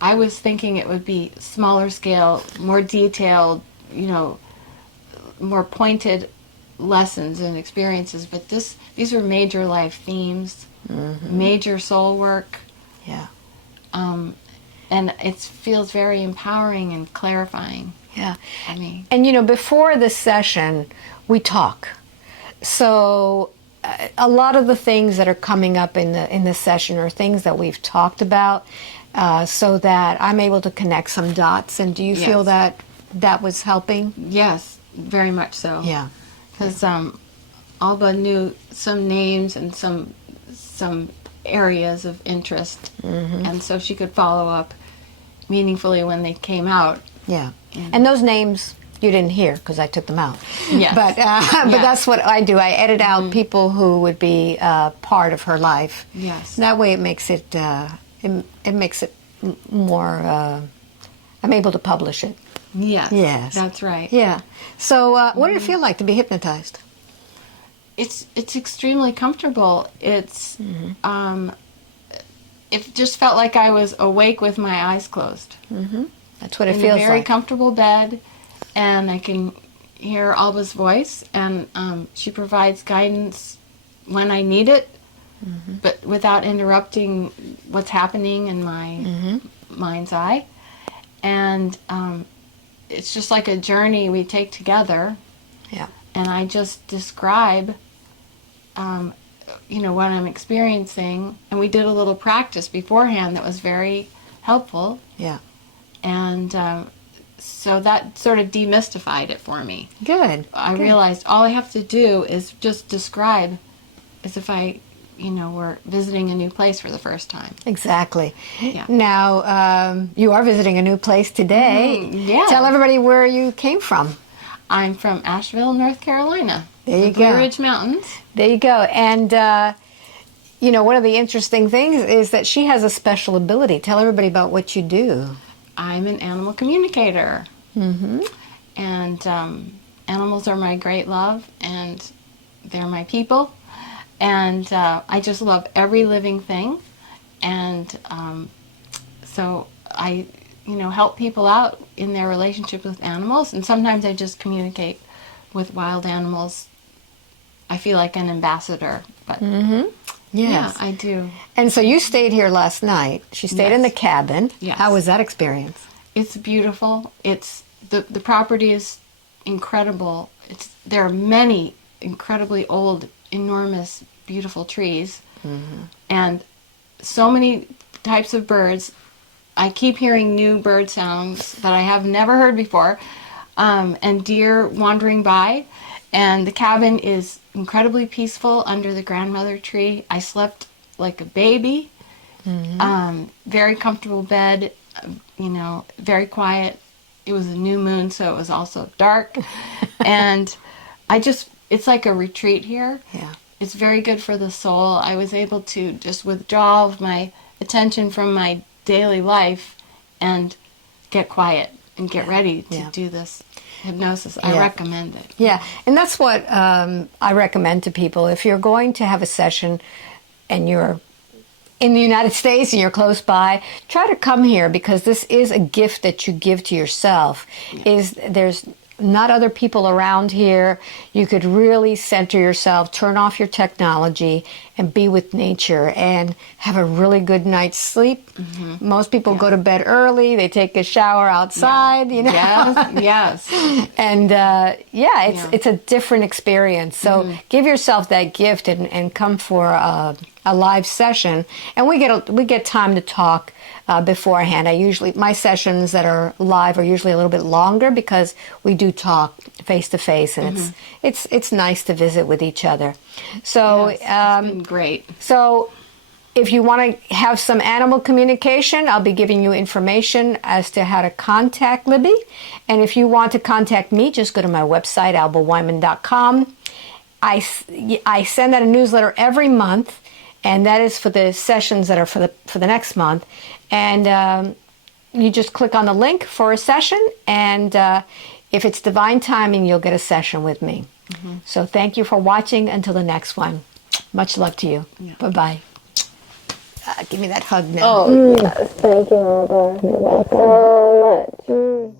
I was thinking it would be smaller scale, more detailed, more pointed lessons and experiences. But these were major life themes, major soul work. Yeah. And it feels very empowering and clarifying. Yeah. I mean, and before the session, we talk. So a lot of the things that are coming up in the session are things that we've talked about, so that I'm able to connect some dots. And do you feel that was helping? Yes, very much so. Yeah. Because Alba knew some names and some areas of interest, and so she could follow up meaningfully when they came out. Yeah. And those names you didn't hear because I took them out. Yes. But that's what I do. I edit out people who would be part of her life. Yes. That way it makes it makes it more. I'm able to publish it. Yes. Yes. That's right. Yeah. So what did it feel like to be hypnotized? It's extremely comfortable. It's it just felt like I was awake with my eyes closed. That's what it in feels a very like. comfortable bed, and I can hear Alba's voice, and she provides guidance when I need it, but without interrupting what's happening in my mind's eye. And it's just like a journey we take together. Yeah. And I just describe, what I'm experiencing. And we did a little practice beforehand that was very helpful. Yeah. And so that sort of demystified it for me. Good. I realized all I have to do is just describe as if I we're visiting a new place for the first time. Exactly. Yeah. Now, you are visiting a new place today. Yeah. Tell everybody where you came from. I'm from Asheville, North Carolina. There you the Blue go. Ridge Mountains. There you go. And, one of the interesting things is that she has a special ability. Tell everybody about what you do. I'm an animal communicator. Mm-hmm. And animals are my great love, and they're my people. And I just love every living thing. And so I, help people out in their relationship with animals. And sometimes I just communicate with wild animals. I feel like an ambassador. But Mm-hmm. Yes. yeah, I do. And so you stayed here last night. She stayed in the cabin. Yes. How was that experience? It's beautiful. It's the property is incredible. There are many incredibly old, enormous, beautiful trees, and so many types of birds. I keep hearing new bird sounds that I have never heard before, and deer wandering by. And the cabin is incredibly peaceful under the grandmother tree. I slept like a baby. Very comfortable bed, very quiet. It was a new moon, so it was also dark. And it's like a retreat here. Yeah. It's very good for the soul. I was able to just withdraw my attention from my daily life and get quiet and get ready to do this hypnosis. I recommend it. Yeah, and that's what I recommend to people. If you're going to have a session and you're in the United States and you're close by, try to come here, because this is a gift that you give to yourself. There's not other people around here. You could really center yourself, turn off your technology, and be with nature and have a really good night's sleep. Most people go to bed early. They take a shower outside, Yes. And it's a different experience. So give yourself that gift and come for a live session. And we get time to talk beforehand. My sessions that are live are usually a little bit longer, because we do talk face to face, and it's nice to visit with each other. So it's been great. So if you want to have some animal communication, I'll be giving you information as to how to contact Libby. And if you want to contact me, just go to my website, albaweinman.com. I send out a newsletter every month, and that is for the sessions that are for the next month. And you just click on the link for a session, and if it's divine timing, you'll get a session with me. So thank you for watching. Until the next one. Much love to you. Yeah. Bye-bye. Give me that hug now. Oh, yes. Thank you, Alba. You're welcome. So much.